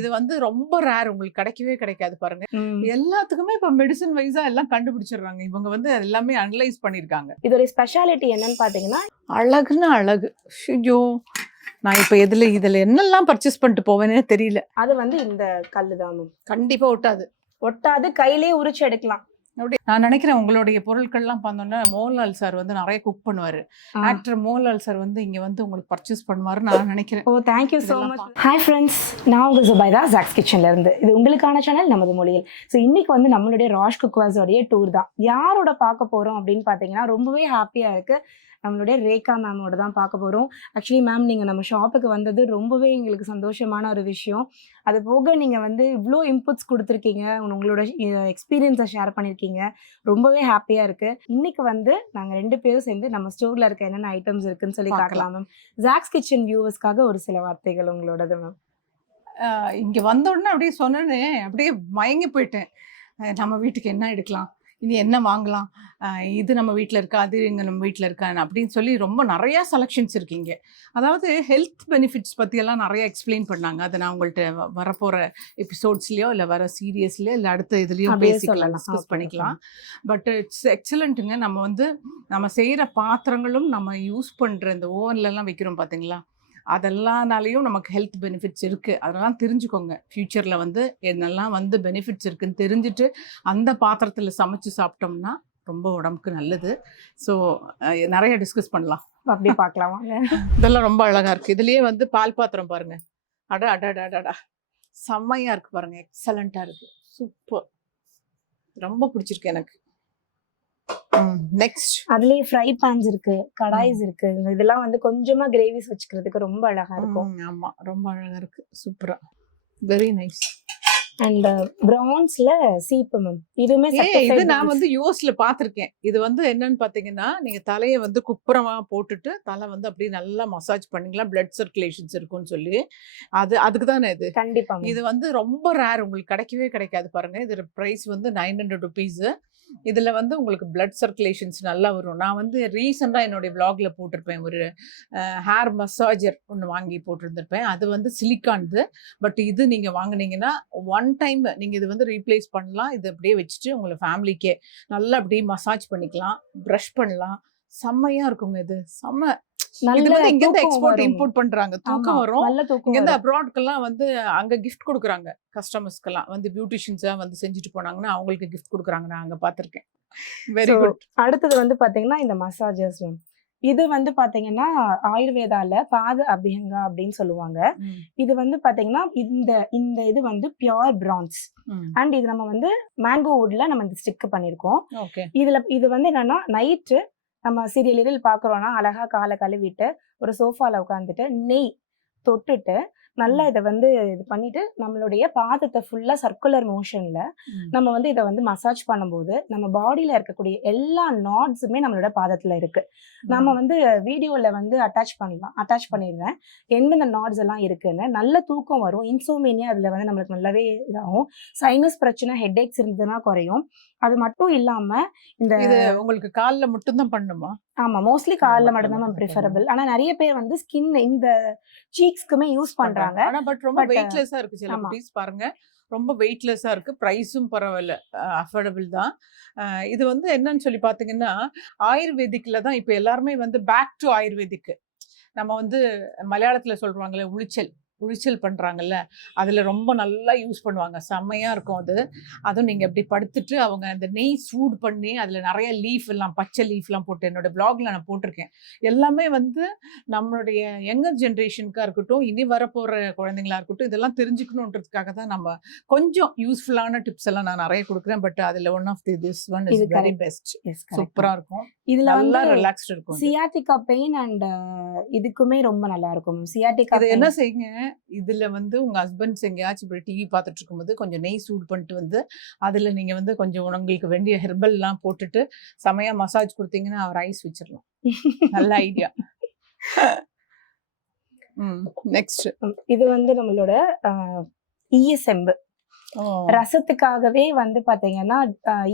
இது வந்து ரொம்ப ரேர், உங்களுக்கு கிடைக்கவே கிடைக்காது பாருங்க. ம். எல்லாத்துக்குமே இப்ப மெடிசன் வைஸா எல்லாம் கண்டுபிடிச்சிடுறாங்க. இவங்க வந்து எல்லாமே அனலைஸ் பண்ணிருக்காங்க. இதோட ஸ்பெஷாலிட்டி என்னன்னு பாத்தீங்கன்னா, அழகுன்னா அழகு. ஐயோ! நான் இப்ப இதுல என்னெல்லாம் பர்ச்சேஸ் பண்ணிட்டு போவேனே தெரியல. அது வந்து இந்த கல்லுதான் மேம். கண்டிப்பா ஒட்டாது. ஒட்டாது, கையிலேயே உரிச்சு எடுக்கலாம். நான் நினைக்கிறேன் உங்களுடைய பொருட்கள்லாம் பார்த்தோன்னா மோகன்லால் சார் வந்து நிறைய குக் பண்ணுவாரு. ஆக்டர் மோகன்லால் சார் வந்து இங்க வந்து உங்களுக்கு பர்ச்சேஸ் பண்ணுவாருன்னு நான் நினைக்கிறேன். Oh, thank you so much. Hi friends, நான் உங்கள் ஜுபைதா ஜாக்ஸ் கிச்சன்ல இருந்து. இது உங்களுக்கான சேனல் நமது மொழியில். ஸோ இன்னைக்கு வந்து நம்மளுடைய ராஷ் குக்வாஸோடைய டூர் தான். யாரோட பார்க்க போறோம் அப்படின்னு பார்த்தீங்கன்னா, ரொம்பவே ஹாப்பியா இருக்கு. நம்மளுடைய ரேகா மேமோட தான் பார்க்க போகிறோம். ஆக்சுவலி மேம், நீங்கள் நம்ம ஷாப்புக்கு வந்தது ரொம்பவே எங்களுக்கு சந்தோஷமான ஒரு விஷயம். அது போக நீங்கள் வந்து இவ்வளோ இன்புட்ஸ் கொடுத்துருக்கீங்க, உங்களோட எக்ஸ்பீரியன்ஸை ஷேர் பண்ணியிருக்கீங்க. ரொம்பவே ஹாப்பியாக இருக்குது. இன்னைக்கு வந்து நாங்கள் 2 பேரும் சேர்ந்து நம்ம ஸ்டோரில் இருக்க என்னென்ன ஐட்டம்ஸ் இருக்குன்னு சொல்லி காட்டலாம் மேம். ஜாக்ஸ் கிச்சன் வியூவர்ஸ்க்காக ஒரு சில வார்த்தைகள் உங்களோடது மேம். இங்க வந்த உடனே அப்படியே சொன்னேனே, அப்படியே மயங்கி போயிட்டேன். நம்ம வீட்டுக்கு என்ன எடுக்கலாம், இனி என்ன வாங்கலாம், இது நம்ம வீட்டில் இருக்கா, அது இங்கே நம்ம வீட்டில் இருக்கா அப்படின்னு சொல்லி ரொம்ப நிறையா செலெக்ஷன்ஸ் இருக்கீங்க. அதாவது ஹெல்த் பெனிஃபிட்ஸ் பற்றியெல்லாம் நிறையா எக்ஸ்பிளைன் பண்ணாங்க. அதை நான் உங்கள்கிட்ட வரப்போகிற எபிசோட்ஸ்லையோ இல்லை வர சீரியஸ்லையோ இல்லை அடுத்த இதுலேயும் பேசிக்கலாம், டிஸ்கஸ் பண்ணிக்கலாம். பட் இட்ஸ் எக்ஸலண்ட்டுங்க. நம்ம செய்கிற பாத்திரங்களும் நம்ம யூஸ் பண்ணுற இந்த ஓவன்லலாம் வைக்கிறோம் பார்த்தீங்களா, அதெல்லாம்னாலையும் நமக்கு ஹெல்த் பெனிஃபிட்ஸ் இருக்குது. அதெல்லாம் தெரிஞ்சுக்கோங்க. ஃப்யூச்சரில் வந்து என்னெல்லாம் வந்து பெனிஃபிட்ஸ் இருக்குதுன்னு தெரிஞ்சுட்டு அந்த பாத்திரத்தில் சமைச்சு சாப்பிட்டோம்னா ரொம்ப உடம்புக்கு நல்லது. ஸோ நிறைய டிஸ்கஸ் பண்ணலாம், அப்படி பார்க்கலாம். இதெல்லாம் ரொம்ப அழகாக இருக்குது. இதுலேயே வந்து பால் பாத்திரம் பாருங்கள், அடா செம்மையாக இருக்குது பாருங்கள், எக்ஸலண்ட்டாக இருக்குது, சூப்பர், ரொம்ப பிடிச்சிருக்கு எனக்கு. நெக்ஸ்ட் அதுலயே ஃப்ரை பேன்ஸ் இருக்கு, கடாய்ஸ் இருக்கு. இதெல்லாம் வந்து கொஞ்சமா கிரேவிஸ் வச்சுக்கிறதுக்கு ரொம்ப அழகா இருக்கும். ஆமா, ரொம்ப அழகா இருக்கு, சூப்பரா, வெரி நைஸ். அண்ட் பிரான்ஸ்ல சீப்பு மேம், இதுவுமே இது நான் வந்து யூஎஸ்ல பாத்திருக்கேன். இது வந்து என்னன்னு பாத்தீங்கன்னா, நீங்க தலையை வந்து குப்புறமா போட்டுட்டு தலை வந்து அப்படியே நல்லா மசாஜ் பண்ணிக்கலாம், பிளட் சர்க்குலேஷன்ஸ் இருக்கும்னு சொல்லி. அதுக்கு தானே இது. கண்டிப்பா. இது வந்து ரொம்ப ரேர், உங்களுக்கு கிடைக்கவே கிடைக்காது பாருங்க. இது பிரைஸ் வந்து 900 rupees. இதில் வந்து உங்களுக்கு பிளட் சர்க்குலேஷன்ஸ் நல்லா வரும். நான் வந்து ரீசெண்டாக என்னுடைய வ்ளாகில் போட்டிருப்பேன், ஒரு ஹேர் மசாஜர் ஒன்று வாங்கி போட்டிருந்திருப்பேன். அது வந்து சிலிக்கான்து. பட் இது நீங்கள் வாங்கினீங்கன்னா 1 டைம் நீங்கள் இது வந்து ரீப்ளேஸ் பண்ணலாம். இது அப்படியே வச்சுட்டு உங்களை ஃபேமிலிக்கே நல்லா அப்படியே மசாஜ் பண்ணிக்கலாம், ப்ரஷ் பண்ணலாம். செம்மையாக இருக்குங்க இது, செம்ம. இங்கிருந்து எக்ஸ்போர்ட் இம்போர்ட் பண்றாங்க, தூக்கம் வரும். இங்கிருந்து அப்ராட்க்கெல்லாம் வந்து அங்க கிஃப்ட் கொடுக்குறாங்க கஸ்டமர்ஸ்க்கெல்லாம். வந்து பியூட்டிஷியன்ஸா வந்து செஞ்சுட்டு போனாங்கன்னா அவங்களுக்கு கிஃப்ட் கொடுக்குறாங்க, நான் அங்க பாத்திருக்கேன். Very good. அடுத்தது வந்து பாத்தீங்கன்னா இந்த மசாஜர்ஸ் மேம். இது வந்து பாத்தீங்கன்னா ஆயுர்வேதால பாத அபியங்கா அப்படின்னு சொல்லுவாங்க. இது வந்து பாத்தீங்கன்னா இந்த இது வந்து பியூர் பிரான்ஸ். அண்ட் இது நம்ம வந்து மேங்கோ வுட்ல நம்ம இந்த ஸ்டிக் பண்ணிருக்கோம். இது வந்து என்னன்னா, நைட்டு நம்ம சீரியல் பார்க்குறோன்னா அழகா காலை கழுவிட்டு ஒரு சோஃபால உட்காந்துட்டு நெய் தொட்டுட்டு நல்லா இதை வந்து இது பண்ணிட்டு நம்மளுடைய பாதத்தை ஃபுல்லா சர்க்குலர் மோஷன்ல நம்ம வந்து இதை வந்து மசாஜ் பண்ணும்போது நம்ம பாடியில இருக்கக்கூடிய எல்லா நாட்ஸுமே நம்மளோட பாதத்துல இருக்கு. நம்ம வந்து வீடியோல வந்து அட்டாச் பண்ணிடுறேன் எந்தெந்த நாட்ஸ் எல்லாம் இருக்குன்னு. நல்ல தூக்கம் வரும், இன்சோமேனியா அதுல வந்து நம்மளுக்கு நல்லாவே இதாகும், சைனஸ் பிரச்சனை, ஹெட்ஏக்ஸ் இருந்ததுன்னா குறையும். அது மட்டும் இல்லாம இந்த உங்களுக்கு காலில் மட்டும்தான் பண்ணுமா? ஆமா, மோஸ்ட்லி காலில் மட்டும்தான் ப்ரிஃபரபிள். ஆனா நிறைய பேர் வந்து ஸ்கின் இந்த சீக்ஸ்க்குமே யூஸ் பண்றாங்க. பட் ரொம்ப வெயிட்லெஸ்ஸா இருக்கு. சில குட்டீஸ் பாருங்க ரொம்ப வெயிட்லெஸ்ஸா இருக்கு, ப்ரைஸும் பரவாயில்ல, அஃபோர்டபுள் தான். இது வந்து என்னன்னு சொல்லி பாத்தீங்கன்னா, ஆயுர்வேதிக்ல தான் இப்போ எல்லாருமே வந்து பேக் டு ஆயுர்வேதிக். நம்ம வந்து மலையாளத்துல சொல்றாங்களே உளிச்சல் பண்ணுறாங்கல்ல, அதில் ரொம்ப நல்லா யூஸ் பண்ணுவாங்க, செம்மையாக இருக்கும் அது. அதுவும் நீங்கள் அப்படி படுத்துட்டு அவங்க அந்த நெய் சூடு பண்ணி அதில் நிறைய லீஃப் எல்லாம், பச்சை லீஃப்லாம் போட்டு என்னோடய ப்ளாகில் நான் போட்டிருக்கேன். எல்லாமே வந்து நம்மளுடைய யங்கர் ஜென்ரேஷனுக்காக இருக்கட்டும், இனி வரப்போகிற குழந்தைங்களா இருக்கட்டும், இதெல்லாம் தெரிஞ்சுக்கணுன்றதுக்காக தான் நம்ம கொஞ்சம் யூஸ்ஃபுல்லான டிப்ஸ் எல்லாம் நான் நிறைய கொடுக்குறேன். பட் அதில் one of this one is very best, சூப்பராக இருக்கும். இதில் நல்லா ரிலாக்ஸ்டு இருக்கும். சியாட்டிகா பெயின் அண்ட் இதுக்குமே ரொம்ப நல்லா இருக்கும். சியாட்டிகா இது என்ன செய்யுங்க, இதுல வந்து உங்க ஹஸ்பண்ட்ஸ் எங்கேயாச்சும் இப்படி டிவி பார்த்துட்டு இருக்கும்போது கொஞ்சம் நெய் சூடு பண்ணிட்டு வந்து அதுல நீங்க வந்து கொஞ்சம் உங்களுக்கு வேண்டிய ஹெர்பல் எல்லாம் போட்டுட்டு செமையா மசாஜ் கொடுத்தீங்கன்னா அவர் ஐஸ் வச்சிடலாம். நல்ல ஐடியா. நெக்ஸ்ட் இது வந்து நம்மளோட ஈய செம்பு. ஓ. ரசத்துக்காகவே வந்து பாத்தீங்கன்னா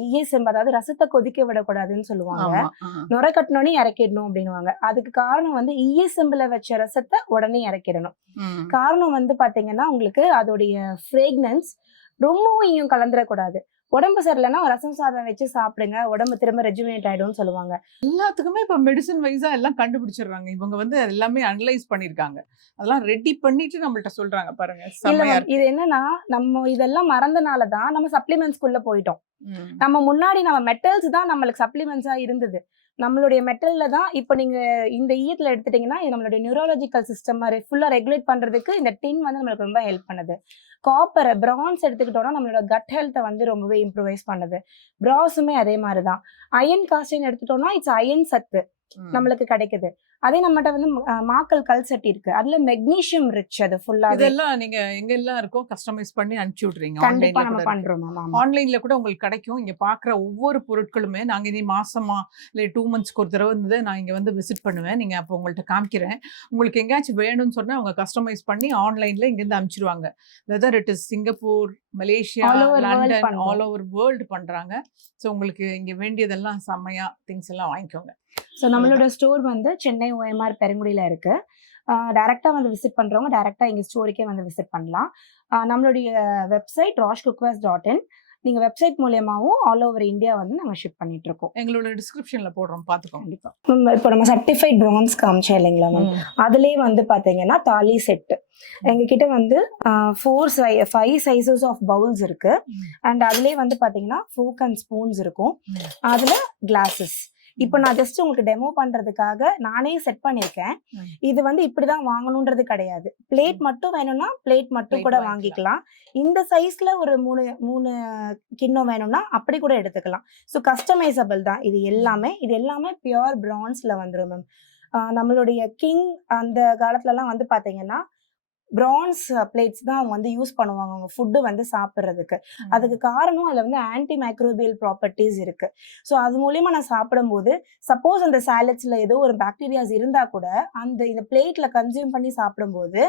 இஎஸ்எம், அதாவது ரசத்தை கொதிக்க விடக்கூடாதுன்னு சொல்லுவாங்க. ஆமா. நுர கட்டினோடனே இறக்கிடணும் அப்படின்னுவாங்க. அதுக்கு காரணம் வந்து இஎஸ்எம்ல வச்ச ரசத்தை உடனே இறக்கிடணும். ம். காரணம் வந்து பாத்தீங்கன்னா உங்களுக்கு அதோடைய ஃப்ரேக்னன்ஸ் ரொம்பவும் கலந்துடக்கூடாது. உடம்பு சரியில்லைன்னா ரசம் சாதம் வச்சு சாப்பிடுங்க, உடம்பு திரும்ப ரெஜுமினேட் ஆயிடும்னு சொல்லுவாங்க. எல்லாத்துக்குமே இப்ப மெடிசன் வைஸா எல்லாம் கண்டுபிடிச்சிடுறாங்க. இவங்க வந்து எல்லாமே அனலைஸ் பண்ணிருக்காங்க. அதெல்லாம் ரெடி பண்ணிட்டு நம்மள்ட்ட சொல்றாங்க பாருங்க. இல்ல செம்மையா மேம், இருக்கு. இது என்னன்னா நம்ம இதெல்லாம் மறந்தனாலதான் நம்ம சப்ளிமெண்ட்ஸ்குள்ள போயிட்டோம். ம். நம்ம முன்னாடி நம்ம மெட்டல்ஸ் தான் நம்மளுக்கு சப்ளிமெண்ட்ஸா இருந்தது. நம்மளுடைய மெட்டல்ல தான் இப்ப நீங்க இந்த ஈயத்துல எடுத்துட்டீங்கன்னா இது நம்மளுடைய நியூரோலஜிக்கல் சிஸ்டம் ஃபுல்லா ரெகுலேட் பண்றதுக்கு இந்த டின் வந்து நம்மளுக்கு ரொம்ப ஹெல்ப் பண்ணுது. காப்பர், பிரான்ஸ் எடுத்துக்கிட்டோம்னா நம்மளோட கட் ஹெல்த்தை வந்து ரொம்பவே இம்ப்ரூவைஸ் பண்ணுது. பிராஸுமே அதே மாதிரிதான். அயன் காஸ்டின் எடுத்துட்டோம்னா இட்ஸ் அயன் சத்து ம். நம்மளுக்கு கிடைக்குது. அதே நம்மகிட்ட வந்து மாக்கல் கல்சட்டி இருக்கு, அதுல மெக்னீசியம் ரிச். அது ஃபுல்லாவே இதெல்லாம் நீங்க எங்க எல்லாம் இருக்கோ கஸ்டமைஸ் பண்ணி அனுப்பிச்சு விடுறீங்க. கண்டிப்பா ஆன்லைன்ல நம்ம கூட இருக்கு. பண்றோம் மேம். ஆமா. ஆன்லைன்ல கூட உங்களுக்கு கிடைக்கும். இங்க பாக்குற ஒவ்வொரு பொருட்களுமே நாங்க இனி மாசமா இல்ல 2 மந்த்ஸ்க்கு ஒரு தடவை வந்து நான் இங்க வந்து விசிட் பண்ணுவேன். நீங்க அப்போ உங்கள்ட்ட காமிக்கிறேன். உங்களுக்கு எங்கேயாச்சும் வேணும்னு சொன்னா அவங்க கஸ்டமைஸ் பண்ணி ஆன்லைன்ல இங்க இருந்து அனுப்பிச்சிடுவாங்க. Whether it is Singapore, Malaysia, All over world London, பண்றோம். ஆல் ஓவர் வேர்ல்டு பண்றாங்க. ஸோ உங்களுக்கு இங்க வேண்டியதெல்லாம் செம்மையா திங்ஸ் எல்லாம் வாங்கிக்கோங்க. ஸோ நம்மளோட ஸ்டோர் வந்து சென்னை OMR பெருங்குடியில இருக்கு. டைரக்டா வந்து விசிட் பண்றவங்க டைரக்டா எங்க ஸ்டோருக்கே வந்து விசிட் பண்ணலாம். நம்மளுடைய வெப்சைட் roshcookwares.in. நீங்க வெப்சைட் மூலியமாவும் ஆல் ஓவர் இந்தியா வந்து நாங்க ஷிப் பண்ணிட்டு இருக்கோம். எங்களோட டிஸ்கிரிப்ஷன்ல போடுறோம், பாத்துக்கோங்க. கண்டிப்பா. இப்போ நம்ம சர்டிஃபைட் பிரான்ஸ் காமிச்சோம் இல்லைங்களா மேம், அதுலயே வந்து பாத்தீங்கன்னா தாலி செட் எங்க கிட்ட வந்து 5 சைசஸ் ஆஃப் பவுல்ஸ் இருக்கு. அண்ட் அதுலயே வந்து பாத்தீங்கன்னா ஃபோக் அண்ட் ஸ்பூன்ஸ் இருக்கும். அதுல கிளாஸஸ். இப்போ நான் ஜஸ்ட் உங்களுக்கு டெமோ பண்றதுக்காக நானே செட் பண்ணிருக்கேன். இது வந்து இப்படிதான் வாங்கணும்ன்றது கிடையாது. பிளேட் மட்டும் வேணும்னா பிளேட் மட்டும் கூட வாங்கிக்கலாம். இந்த சைஸ்ல ஒரு 3 கிண்ணம் வேணும்னா அப்படி கூட எடுத்துக்கலாம். ஸோ கஸ்டமைசபிள் தான் இது எல்லாமே பியூர் பிரான்ஸ்ல வந்துடும் மேம். நம்மளுடைய கிங் அந்த காலத்துலலாம் வந்து பாத்தீங்கன்னா பிரான்ஸ் பிளேட்ஸ் தான் அவங்க வந்து யூஸ் பண்ணுவாங்க அவங்க ஃபுட்டு வந்து சாப்பிட்றதுக்கு. அதுக்கு காரணம் அதுல வந்து ஆன்டி மைக்ரோபியல் ப்ராப்பர்ட்டிஸ் இருக்கு. ஸோ அது மூலியமா நான் சாப்பிடும்போது சப்போஸ் அந்த சாலட்ஸ்ல ஏதோ ஒரு பாக்டீரியாஸ் இருந்தா கூட இந்த பிளேட்ல கன்சியூம் பண்ணி சாப்பிடும்போது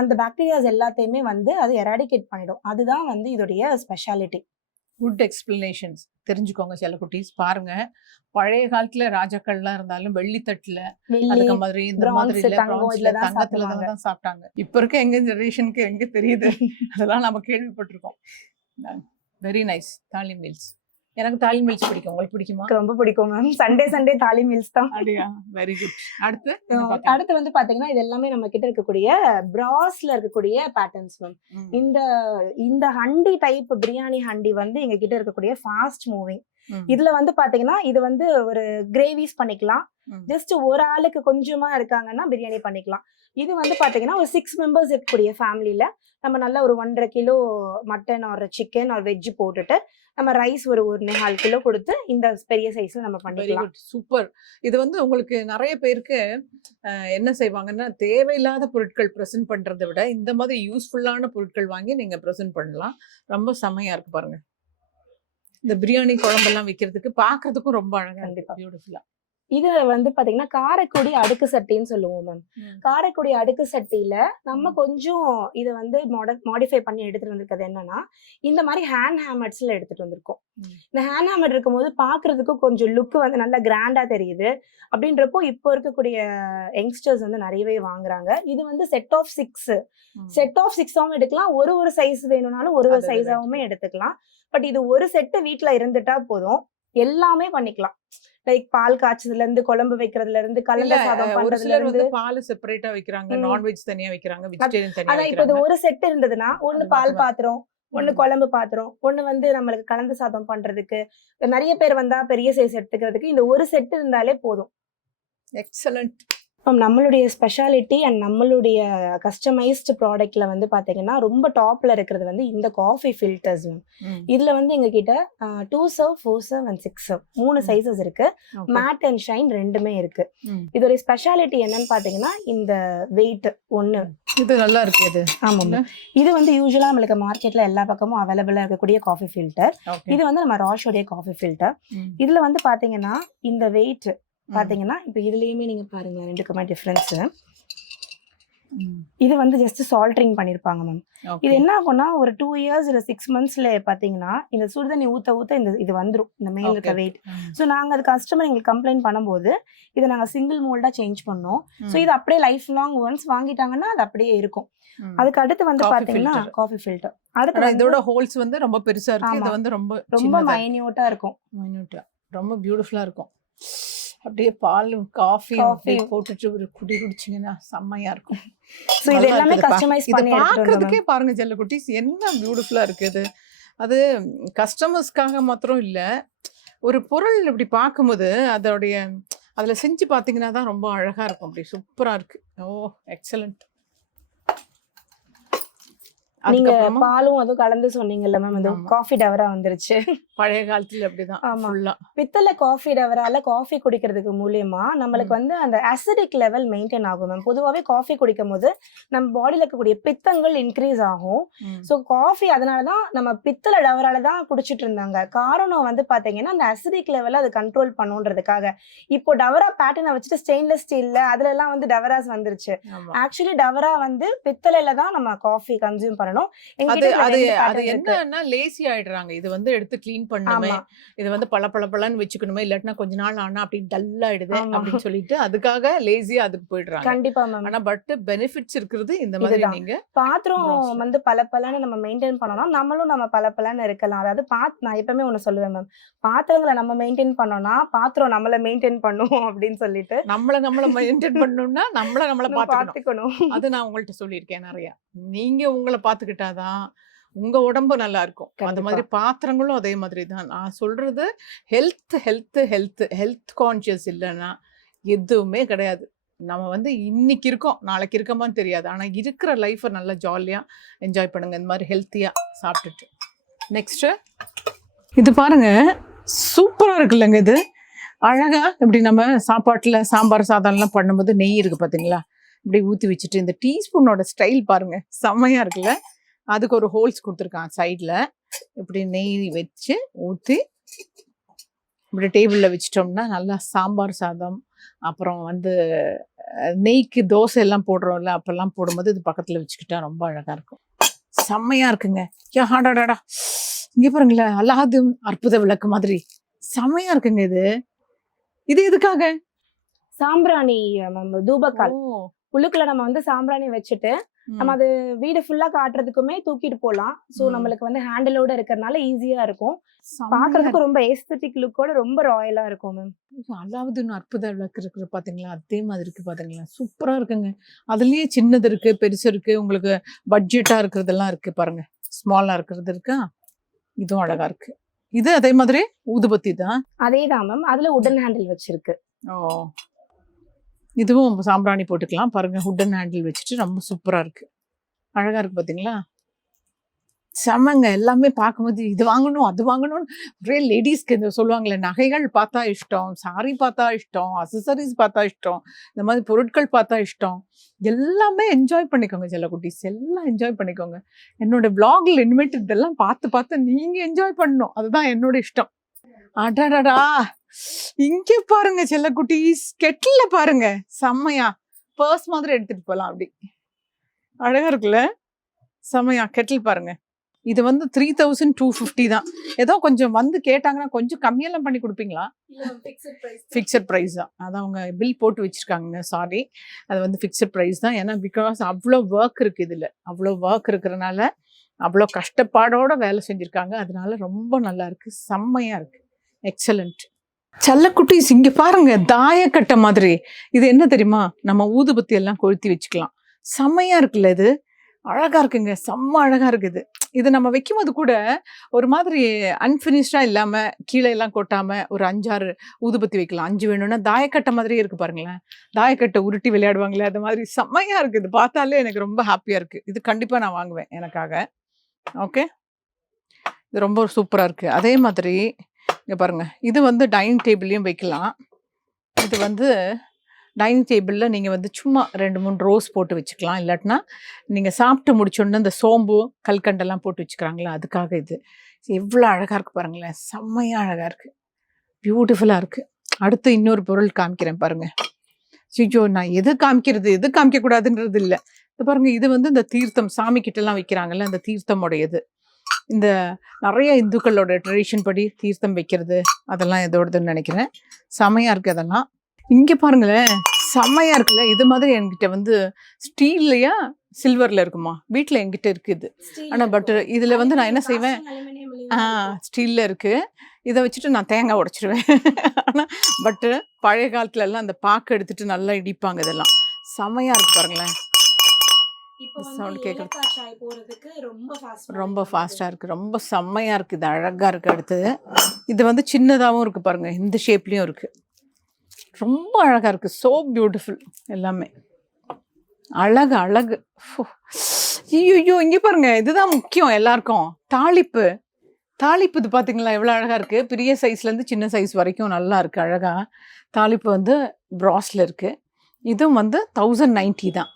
அந்த பாக்டீரியாஸ் எல்லாத்தையுமே வந்து அது எராடிகேட் பண்ணிடும். அதுதான் வந்து இதோடைய ஸ்பெஷாலிட்டி. குட் எக்ஸ்பிளனேஷன்ஸ் தெரிஞ்சுக்கோங்க சில குட்டீஸ். பாருங்க, பழைய காலத்துல ராஜாக்கள்லாம் இருந்தாலும் வெள்ளித்தட்டுல அதுக்கு மாதிரி இந்த மாதிரி தங்கத்துல தான் சாப்பிட்டாங்க. இப்ப இருக்க எங்க ஜெனரேஷனுக்கு எங்க தெரியுது? அதெல்லாம் நம்ம கேள்விப்பட்டிருக்கோம். Very nice. தாலி மீல்ஸ். எனக்கு தாலி மீல்ஸ் பிடிக்கும். உங்களுக்கு பிடிக்குமா? ரொம்ப பிடிக்கும் மேம். சண்டே தாலி மீல்ஸ் தான். அப்படியா? Very good. அடுத்து வந்து பாத்தீங்கன்னா இது எல்லாமே நம்ம கிட்ட இருக்கக்கூடிய பிராஸ்ல இருக்கக்கூடிய பேட்டர்ன்ஸ் மேம். இந்த ஹண்டி டைப் பிரியாணி ஹண்டி வந்து எங்க கிட்ட இருக்கக்கூடிய ஃபாஸ்ட் மூவிங். இதுல வந்து பாத்தீங்கன்னா இது வந்து ஒரு கிரேவிஸ் பண்ணிக்கலாம். ஜஸ்ட் ஒரு ஆளுக்கு கொஞ்சமா இருக்காங்கன்னா பிரியாணி பண்ணிக்கலாம். இது வந்து பாத்தீங்கன்னா ஒரு 6 மெம்பர்ஸ் இருக்கக்கூடிய ஃபேமிலியில நம்ம நல்ல ஒரு 1.5 கிலோ மட்டன் ஒரு சிக்கன் ஒரு வெஜ் போட்டுட்டு நம்ம ரைஸ் ஒரு 1.25 கிலோ கொடுத்து இந்த பெரிய சைஸ்ல நம்ம பண்ணிக்கலாம். சூப்பர். இது வந்து உங்களுக்கு நிறைய பேருக்கு என்ன செய்வாங்கன்னா தேவையில்லாத பொருட்கள் பிரசன்ட் பண்றதை விட இந்த மாதிரி யூஸ்ஃபுல்லான பொருட்கள் வாங்கி நீங்க பிரசன்ட் பண்ணலாம். ரொம்ப செம்மையா இருக்கு பாருங்க. இந்த பிரியாணி குழம்பெல்லாம் வைக்கிறதுக்கு பாக்குறதுக்கும் ரொம்ப அழகா இருக்கு. பியூட்டிஃபுல்லா. இது வந்து பாத்தீங்கன்னா காரைக்குடி அடுக்கு சட்டின்னு சொல்லுவோம் மேம். காரைக்குடி அடுக்கு சட்டியில நம்ம கொஞ்சம் இதை வந்து மாடிஃபை பண்ணி எடுத்துட்டு வந்திருக்கிறது என்னன்னா இந்த மாதிரி ஹேண்ட் ஹேமர்ஸ்ல எடுத்துட்டு வந்திருக்கோம். இந்த ஹேண்ட் ஹேமர் இருக்கும் போது பாக்குறதுக்கு கொஞ்சம் லுக் வந்து நல்லா கிராண்டா தெரியுது. அப்படின்றப்போ இப்போ இருக்கக்கூடிய யங்ஸ்டர்ஸ் வந்து நிறையவே வாங்குறாங்க. இது வந்து செட் ஆஃப் 6 எடுக்கலாம். ஒரு சைஸ் வேணும்னாலும் ஒரு சைஸாவுமே எடுத்துக்கலாம். பட் இது ஒரு செட்டு வீட்டுல இருந்துட்டா போதும், எல்லாமே பண்ணிக்கலாம். லைக் பால் காய்ச்சதுல இருந்து குழம்பு வைக்கிறதுல இருந்து கலந்த சாதம் பண்றதுல இருந்து பால் செப்பரேட்டா வைக்கிறாங்க, நான்வெஜ் தனியா வைக்கிறாங்க, வெஜிடேரியன் தனியா வைக்கிறாங்க. இப்போ இது ஒரு செட் இருந்ததுன்னா ஒன்னு பால் பாத்திரம், ஒன்னு குழம்பு பாத்திரம், ஒன்னு வந்து நம்மளுக்கு கலந்த சாதம் பண்றதுக்கு, நிறைய பேர் வந்தா பெரிய சைஸ் எடுத்துக்கிறதுக்கு இந்த ஒரு செட் இருந்தாலே போதும். எக்ஸலண்ட். நம்மளுடைய ஸ்பெஷாலிட்டி அண்ட் நம்மளுடைய கஸ்டமைஸ்டு ப்ராடக்ட்ல வந்து பாத்தீங்கன்னா ரொம்ப டாப்ல இருக்கிறது வந்து இந்த காஃபி ஃபில்டர்ஸ். இதுல வந்து எங்க கிட்ட 2 serve, 4 serve and 6 serve 3 sizes இருக்கு. மேட் அண்ட் ஷைன் ரெண்டுமே இருக்கு. இதோட ஸ்பெஷாலிட்டி என்னன்னு பாத்தீங்கன்னா இந்த வெயிட் ஒண்ணு. இது நல்லா இருக்கு. இது ஆமா, இது வந்து யூசுவலா நம்மளுக்கு மார்க்கெட்ல எல்லா பக்கமும் அவைலபிளா இருக்கக்கூடிய காஃபி ஃபில்டர். இது வந்து நம்ம ராஷோடைய காஃபி ஃபில்டர். இதுல வந்து பாத்தீங்கன்னா இந்த வெயிட் பாத்தீங்கன்னா இப்ப இதுலயுமே நீங்க பாருங்க ரெண்டுக்குமே டிஃபரன்ஸ். இது வந்து ஜஸ்ட் சால்ட்ரிங் பண்ணியிருப்பாங்க மேம். இது ஓகே. என்ன ஆகும்னா ஒரு 2 இயர்ஸ் இல்ல 6 மந்த்ஸ்ல பார்த்தீங்கன்னா, இந்த சுடுதண்ணி ஊத்த ஊத்த இது வந்துரும். இந்த மேல இருக்க ஓகே. வெயிட். ஸோ நாங்க அது கஸ்டமர் எங்களுக்கு கம்ப்ளைண்ட் பண்ணும்போது, இத நாங்க சிங்கிள் மோல்டா சேஞ்ச் பண்ணோம். ஸோ இது அப்படியே லைஃப் லாங் ஒன்ஸ் வாங்கிட்டாங்கன்னா, அது அப்படியே இருக்கும். அதுக்கு அடுத்து வந்து காஃபி பார்த்தீங்கன்னா, ஃபில்டர். Coffee filter. அடுத்து ஆனா வந்து இதோட ஹோல்ஸ் வந்து ரொம்ப பெருசா இருக்கு. இது ஆமா. வந்து ரொம்ப ரொம்ப சின்னதா இருக்கு. மைன்யூட்டா இருக்கும். மைன்யூட்டா. ரொம்ப பியூட்டிஃபுல்லா இருக்கும். அப்படியே பாலும் காஃபியும் காஃபி. அப்படியே போட்டுட்டு ஒரு குடி குடிச்சிங்கன்னா செம்மையா இருக்கும். ஸோ இது நல்லா எல்லாமே இருக்குதுப்பா. கஸ்டமைஸ் இத பண்ணி எடுத்துட்டு வந்தோம் மேம். பார்க்கறதுக்கே பாருங்க செல்லக்குட்டீஸ், என்ன பியூட்டிஃபுல்லா இருக்கு இது. அது கஸ்டமர்ஸ்க்காக மாத்திரம் இல்ல. ஒரு பொருள் இப்படி பார்க்கும்போது அதோடைய அதுல செஞ்சு பார்த்தீங்கன்னா தான் ரொம்ப அழகா இருக்கும். அப்படி சூப்பரா இருக்கு. ஓ எக்ஸலென்ட். நீங்க அதுக்கப்புறமா பாலும் அதுவும் கலந்து சொன்னீங்கல்ல மேம், அந்த ஆமா. காஃபி டவரா வந்துருச்சு. பழைய காலத்துல அப்படிதான் ஆமா. ஃபுல்லா. பித்தளை காஃபி டவரால காஃபி குடிக்கிறதுக்கு மூலியமா நம்மளுக்கு ம். வந்து அந்த அசிடிக் லெவல் மெயின்டைன் ஆகும் மேம். பொதுவாவே காஃபி குடிக்கும்போது நம்ம பாடியில இருக்கக்கூடிய பித்தங்கள் இன்க்ரீஸ் ஆகும். ம். ஸோ காஃபி அதனால தான் நம்ம பித்தளை டவரால தான் குடிச்சிட்டு இருந்தாங்க. காரணம் வந்து பாத்தீங்கன்னா அந்த அசிடிக் லெவலை அது கண்ட்ரோல் பண்ணுன்றதுக்காக. இப்போ டவரா பேட்டர்னை வச்சுட்டு ஸ்டெயின்லெஸ் ஸ்டீல்ல அதுல எல்லாம் வந்து டவராஸ் வந்துருச்சு. ஆமா. ஆக்சுவலி டவரா வந்து பித்தளையில தான் நம்ம காஃபி கன்சியூம் பண்ணணும். அது எங்ககிட்ட இதுல அது 2 அது பேட்டர்ன் இருக்கு. என்னன்னா லேசி ஆயிடுறாங்க. இது வந்து எடுத்து க்ளீன் பண்ணுமே, ஆமா இது வந்து பளபளன்னு வச்சுக்கணுமே, இல்லாட்டினா கொஞ்ச நாள் ஆனா அப்படி டல் ஆயிடுதே ஆமா அப்படின்னு சொல்லிட்டு அதுக்காக லேசியா அதுக்கு போயிடுறாங்க. கண்டிப்பா மேம். ஆனா பட் பெனிஃபிட்ஸ் இருக்கிறது இந்த மாதிரி இதுதான். நீங்க பாத்திரம் ப்ராஸ்ல. வந்து பளபளன்னு நம்ம மெயின்டைன் பண்ணோம்னா, நம்மளும் நம்ம பளபளன்னு இருக்கலாம். அதாவது நான் எப்பவுமே ஒண்ணு சொல்லுவேன் மேம். பாத்திரங்கள நம்ம மெயின்டைன் பண்ணோம்னா, பாத்திரம் நம்மள மெயின்டைன் பண்ணும் அப்படின்னு சொல்லிட்டு நம்மள மெயின்டைன் பண்ணணும்னா நம்மள நம்ம பாத்துக்கணும். பாத்துக்கணும். அது நான் உங்கள்ட்ட சொல்லியிருக்கேன் நிறைய. நீங்க உங்கள பாத்துக்கிட்டாதான் உங்க உடம்பு நல்லா இருக்கும். அந்த கண்டிப்பா. மாதிரி பாத்திரங்களும் அதே மாதிரி தான். நான் சொல்றது ஹெல்த் கான்ஷியஸ் இல்லைன்னா எதுவுமே கிடையாது. நம்ம வந்து இன்னைக்கு இருக்கோம், நாளைக்கு இருக்கோமான்னு தெரியாது. ஆனா இருக்கிற லைஃப்பை நல்லா ஜாலியா என்ஜாய் பண்ணுங்க இந்த மாதிரி ஹெல்த்தியா சாப்பிட்டுட்டு. நெக்ஸ்ட் இது பாருங்க, சூப்பரா இருக்குல்லங்க இது. அழகா இப்படி நம்ம சாப்பாட்டுல சாம்பார் சாதம்லாம் பண்ணும்போது நெய் இருக்கு பாத்தீங்களா, இப்படி ஊத்தி வச்சுட்டு இந்த டீஸ்பூனோட ஸ்டைல் பாருங்க, செம்மையா இருக்குல்ல. அதுக்கு ஒரு ஹோல்ஸ் கொடுத்துருக்கான் சைட்ல. இப்படி நெய் வச்சு ஊத்தி இப்படி டேபிள்ல வச்சிட்டோம்னா நல்லா சாம்பார் சாதம், அப்புறம் வந்து நெய்க்கு தோசை எல்லாம் போடுறோம்ல, அப்பெல்லாம் போடும்போது இது பக்கத்துல வச்சுக்கிட்டா ரொம்ப அழகா இருக்கும். செம்மையா இருக்குங்க. யாடாடாடா, இங்க பாருங்களேன், அல்லாஹ்வின் அற்புத விளக்கு மாதிரி செம்மையா இருக்குங்க இது. இது எதுக்காக? சாம்பிராணி மேம், தூபக்கால். ஓ. உள்ளுக்குள்ள நம்ம வந்து சாம்பிராணி வச்சுட்டு நம்ம ம். அது வீடு ஃபுல்லா காட்டுறதுக்குமே தூக்கிட்டு போலாம். சோ ம். நம்மளுக்கு வந்து ஹேண்டிலோட இருக்கறனால ஈஸியா இருக்கும். செம்மையா பாக்குறதுக்கு இருக்கு. ரொம்ப ஏஸ்தெட்டிக் லுக்கோட ரொம்ப ராயலா இருக்கும் மேம். அல்லாவுதீன் அற்புத விளக்கு இருக்கு பாத்தீங்களா, அதே மாதிரி இருக்கு பாத்தீங்களா, சூப்பரா இருக்குங்க. அதுலயே சின்னது இருக்கு, பெருசு இருக்கு, உங்களுக்கு பட்ஜெட்டா இருக்கிறதெல்லாம் இருக்கு பாருங்க. ஸ்மாலா இருக்கிறது இருக்கா, இதுவும் அழகா இருக்கு. இது அதே மாதிரி ஊதுபத்தி தான். அதேதான் மேம். அதுல உடன் ஹேண்டில் வச்சிருக்கு. ஓ, இதுவும் சாம்பிராணி போட்டுக்கலாம் பாருங்க. உட்டன் ஹேண்டில் வச்சுட்டு ரொம்ப சூப்பரா இருக்கு, அழகா இருக்கு பாத்தீங்களா. செம்மங்க. எல்லாமே பார்க்கும்போது இது வாங்கணும் அது வாங்கணும்னு ஒரே லேடிஸ்க்கு இந்த சொல்லுவாங்களே, நகைகள் பார்த்தா இஷ்டம், சாரி பார்த்தா இஷ்டம், அசசரிஸ் பார்த்தா இஷ்டம், இந்த மாதிரி பொருட்கள் பார்த்தா இஷ்டம். எல்லாமே என்ஜாய் பண்ணிக்கோங்க செல்லக்குட்டீஸ், எல்லாம் என்ஜாய் பண்ணிக்கோங்க. என்னோட vlogல இனிமேட்டு இதெல்லாம் பார்த்து பார்த்து நீங்க என்ஜாய் பண்ணணும், அதுதான் என்னோட இஷ்டம். அடடடா, இங்க பாருங்க செல்லக்குட்டீஸ், கெட்டில பாருங்க, செம்மையா பர்ஸ் மாதிரி எடுத்துட்டு போலாம். அப்படி அழகா இருக்குல்ல, செம்மையா. கெட்டில் பாருங்க, இது வந்து 3250 தான். ஏதோ கொஞ்சம் வந்து கேட்டாங்கன்னா கொஞ்சம் கம்மியெல்லாம் பண்ணி கொடுப்பீங்களா? ஃபிக்ஸட் ப்ரைஸ் தான். அதான் அவங்க பில் போட்டு வச்சிருக்காங்க. சாரி, அது வந்து ஃபிக்ஸட் ப்ரைஸ் தான். ஏன்னா பிகாஸ் அவ்வளோ ஒர்க் இருக்கு இதில், அவ்வளோ ஒர்க் இருக்கிறனால அவ்வளோ கஷ்டப்பாடோட வேலை செஞ்சுருக்காங்க. அதனால ரொம்ப நல்லா இருக்கு, செம்மையா இருக்கு, எக்ஸலண்ட். செல்லக்குட்டீஸ் இங்க பாருங்க, தாயக்கட்டை மாதிரி. இது என்ன தெரியுமா, நம்ம ஊதுபத்தி எல்லாம் கொளுத்தி வச்சுக்கலாம். செம்மையா இருக்குல்ல இது, அழகா இருக்குங்க, செம்ம அழகா இருக்குது. இது நம்ம வைக்கும்போது கூட ஒரு மாதிரி அன்பினிஷ்டா இல்லாம கீழே எல்லாம் கொட்டாம ஒரு 5-6 ஊதுபத்தி வைக்கலாம். 5 வேணும்னா தாயக்கட்டை மாதிரியே இருக்கு பாருங்களேன். தாயக்கட்டை உருட்டி விளையாடுவாங்களே, அது மாதிரி செம்மையா இருக்கு. இது பார்த்தாலே எனக்கு ரொம்ப ஹாப்பியா இருக்கு. இது கண்டிப்பா நான் வாங்குவேன் எனக்காக. ஓகே, இது ரொம்ப சூப்பரா இருக்கு. அதே மாதிரி இங்க பாருங்க, இது வந்து டைனிங் டேபிள்லயும் வைக்கலாம். இது வந்து டைனிங் டேபிளில் நீங்கள் வந்து சும்மா 2-3 ரோஸ் போட்டு வச்சுக்கலாம். இல்லாட்டினா நீங்கள் சாப்பிட்டு முடிச்சோடனே இந்த சோம்பு கல்கண்டெல்லாம் போட்டு வச்சுக்கிறாங்களா, அதுக்காக இது. எவ்வளோ அழகாக இருக்குது பாருங்களேன், செம்மையாக அழகாக இருக்குது, பியூட்டிஃபுல்லாக இருக்குது. அடுத்து இன்னொரு பொருள் காமிக்கிறேன் பாருங்கள். ஐயோ நான் எது காமிக்கிறது எது காமிக்க கூடாதுன்றது இல்லை. இது பாருங்க, இது வந்து இந்த தீர்த்தம் சாமி கிட்ட எல்லாம் வைக்கிறாங்கல்ல, அந்த தீர்த்தமுடையது. இந்த நிறைய இந்துக்களோட ட்ரெடிஷன் படி தீர்த்தம் வைக்கிறது அதெல்லாம் இதோடதுன்னு நினைக்கிறேன். செமையா இருக்கு அதெல்லாம். இங்க பாருங்களேன், செம்மையா இருக்குல்ல. இது மாதிரி என்கிட்ட வந்து ஸ்டீல்லையா சில்வர்ல இருக்குமா வீட்டில் என்கிட்ட இருக்குது. ஆனால் பட் இதில் வந்து நான் என்ன செய்வேன், ஸ்டீலில் இருக்கு. இதை வச்சுட்டு நான் தேங்காய் உடைச்சிருவேன். ஆனால் பட்டு பழைய காலத்துல எல்லாம் அந்த பாக்கு எடுத்துட்டு நல்லா இடிப்பாங்க. இதெல்லாம் செமையா இருக்கு பாருங்களேன். சவுண்ட் கேட்குறது ரொம்ப ஃபாஸ்ட்டாக இருக்குது, ரொம்ப செம்மையாக இருக்குது, இது அழகாக இருக்குது. அடுத்தது இது வந்து சின்னதாகவும் இருக்குது பாருங்கள், இந்த ஷேப்லேயும் இருக்குது, ரொம்ப அழகாக இருக்குது. ஸோ பியூட்டிஃபுல் எல்லாமே அழகு அழகு. ஐயோ இங்கே பாருங்கள், இதுதான் முக்கியம் எல்லாருக்கும். தாளிப்பு தாளிப்பு இது பார்த்தீங்களா எவ்வளோ அழகாக இருக்குது. பெரிய சைஸ்லேருந்து சின்ன சைஸ் வரைக்கும் நல்லா இருக்குது அழகாக. தாளிப்பு வந்து ப்ராஸில் இருக்குது. இதுவும் வந்து 1090 தான்.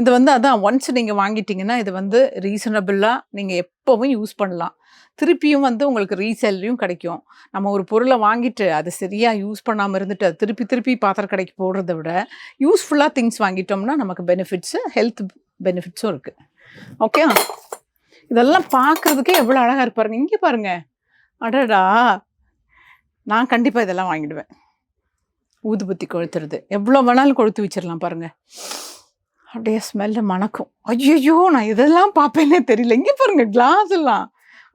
இது வந்து அதான் ஒன்ஸ் நீங்கள் வாங்கிட்டீங்கன்னா இது வந்து ரீசனபிளாக நீங்கள் எப்போவும் யூஸ் பண்ணலாம். திருப்பியும் வந்து உங்களுக்கு ரீசேல்லையும் கிடைக்கும். நம்ம ஒரு பொருளை வாங்கிட்டு அது சரியாக யூஸ் பண்ணாமல் இருந்துட்டு அது திருப்பி திருப்பி பாத்திர கடைக்கு போடுறத விட யூஸ்ஃபுல்லாக திங்ஸ் வாங்கிட்டோம்னா நமக்கு பெனிஃபிட்ஸு, ஹெல்த் பெனிஃபிட்ஸும் இருக்குது. ஓகே, இதெல்லாம் பார்க்குறதுக்கே எவ்வளோ அழகாக இருப்பாருங்க. இங்கே பாருங்கள், அடடா, நான் கண்டிப்பாக இதெல்லாம் வாங்கிடுவேன். ஊதுபத்தி கொளுத்துறது எவ்வளோ வேணாலும் கொளுத்து வச்சிடலாம் பாருங்கள். அப்படியே ஸ்மெல்லு மணக்கும். ஐயோ நான் இதெல்லாம் பார்ப்பேனே தெரியல. இங்கே பாருங்கள், கிளாஸ் எல்லாம்